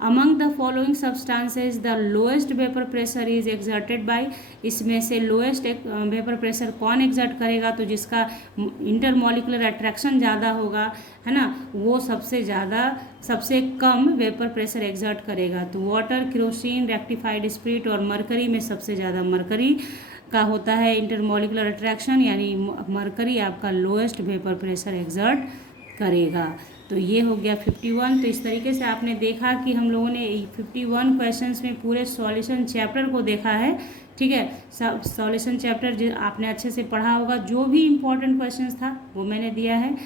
among the following substances the lowest vapour pressure is exerted by. इसमें से लोएस्ट वेपर प्रेशर कौन एक्सर्ट करेगा, तो जिसका इंटरमॉलिकुलर अट्रैक्शन ज़्यादा होगा, है ना, वो सबसे कम वेपर प्रेशर एक्सर्ट करेगा। तो वाटर, केरोसिन, रेक्टिफाइड स्पिरिट और मरकरी में सबसे ज़्यादा मरकरी का होता है इंटरमॉलिकुलर अट्रैक्शन, यानी मरकरी आपका लोएस्ट वेपर प्रेशर एक्सर्ट करेगा। तो ये हो गया 51। तो इस तरीके से आपने देखा कि हम लोगों ने 51 क्वेश्चंस में पूरे सॉल्यूशन चैप्टर को देखा है, ठीक है। सब सॉल्यूशन चैप्टर जो आपने अच्छे से पढ़ा होगा, जो भी इम्पोर्टेंट क्वेश्चंस था वो मैंने दिया है।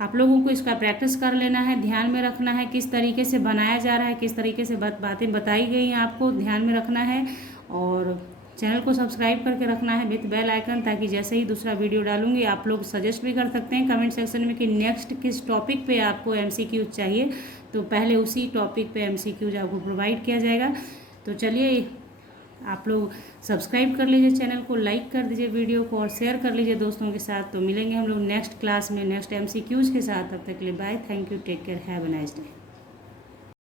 आप लोगों को इसका प्रैक्टिस कर लेना है, ध्यान में रखना है किस तरीके से बनाया जा रहा है, किस तरीके से बातें बताई गई हैं आपको ध्यान में रखना है। और चैनल को सब्सक्राइब करके रखना है विथ बेल आइकन, ताकि जैसे ही दूसरा वीडियो डालूंगी आप लोग सजेस्ट भी कर सकते हैं कमेंट सेक्शन में कि नेक्स्ट किस टॉपिक पे आपको MCQ चाहिए, तो पहले उसी टॉपिक पे MCQ आपको प्रोवाइड किया जाएगा। तो चलिए आप लोग सब्सक्राइब कर लीजिए चैनल को, लाइक कर दीजिए वीडियो को और शेयर कर लीजिए दोस्तों के साथ। तो मिलेंगे हम लोग नेक्स्ट क्लास में नेक्स्ट MCQs के साथ। तब तक के लिए bye, thank you, take care, have a nice day.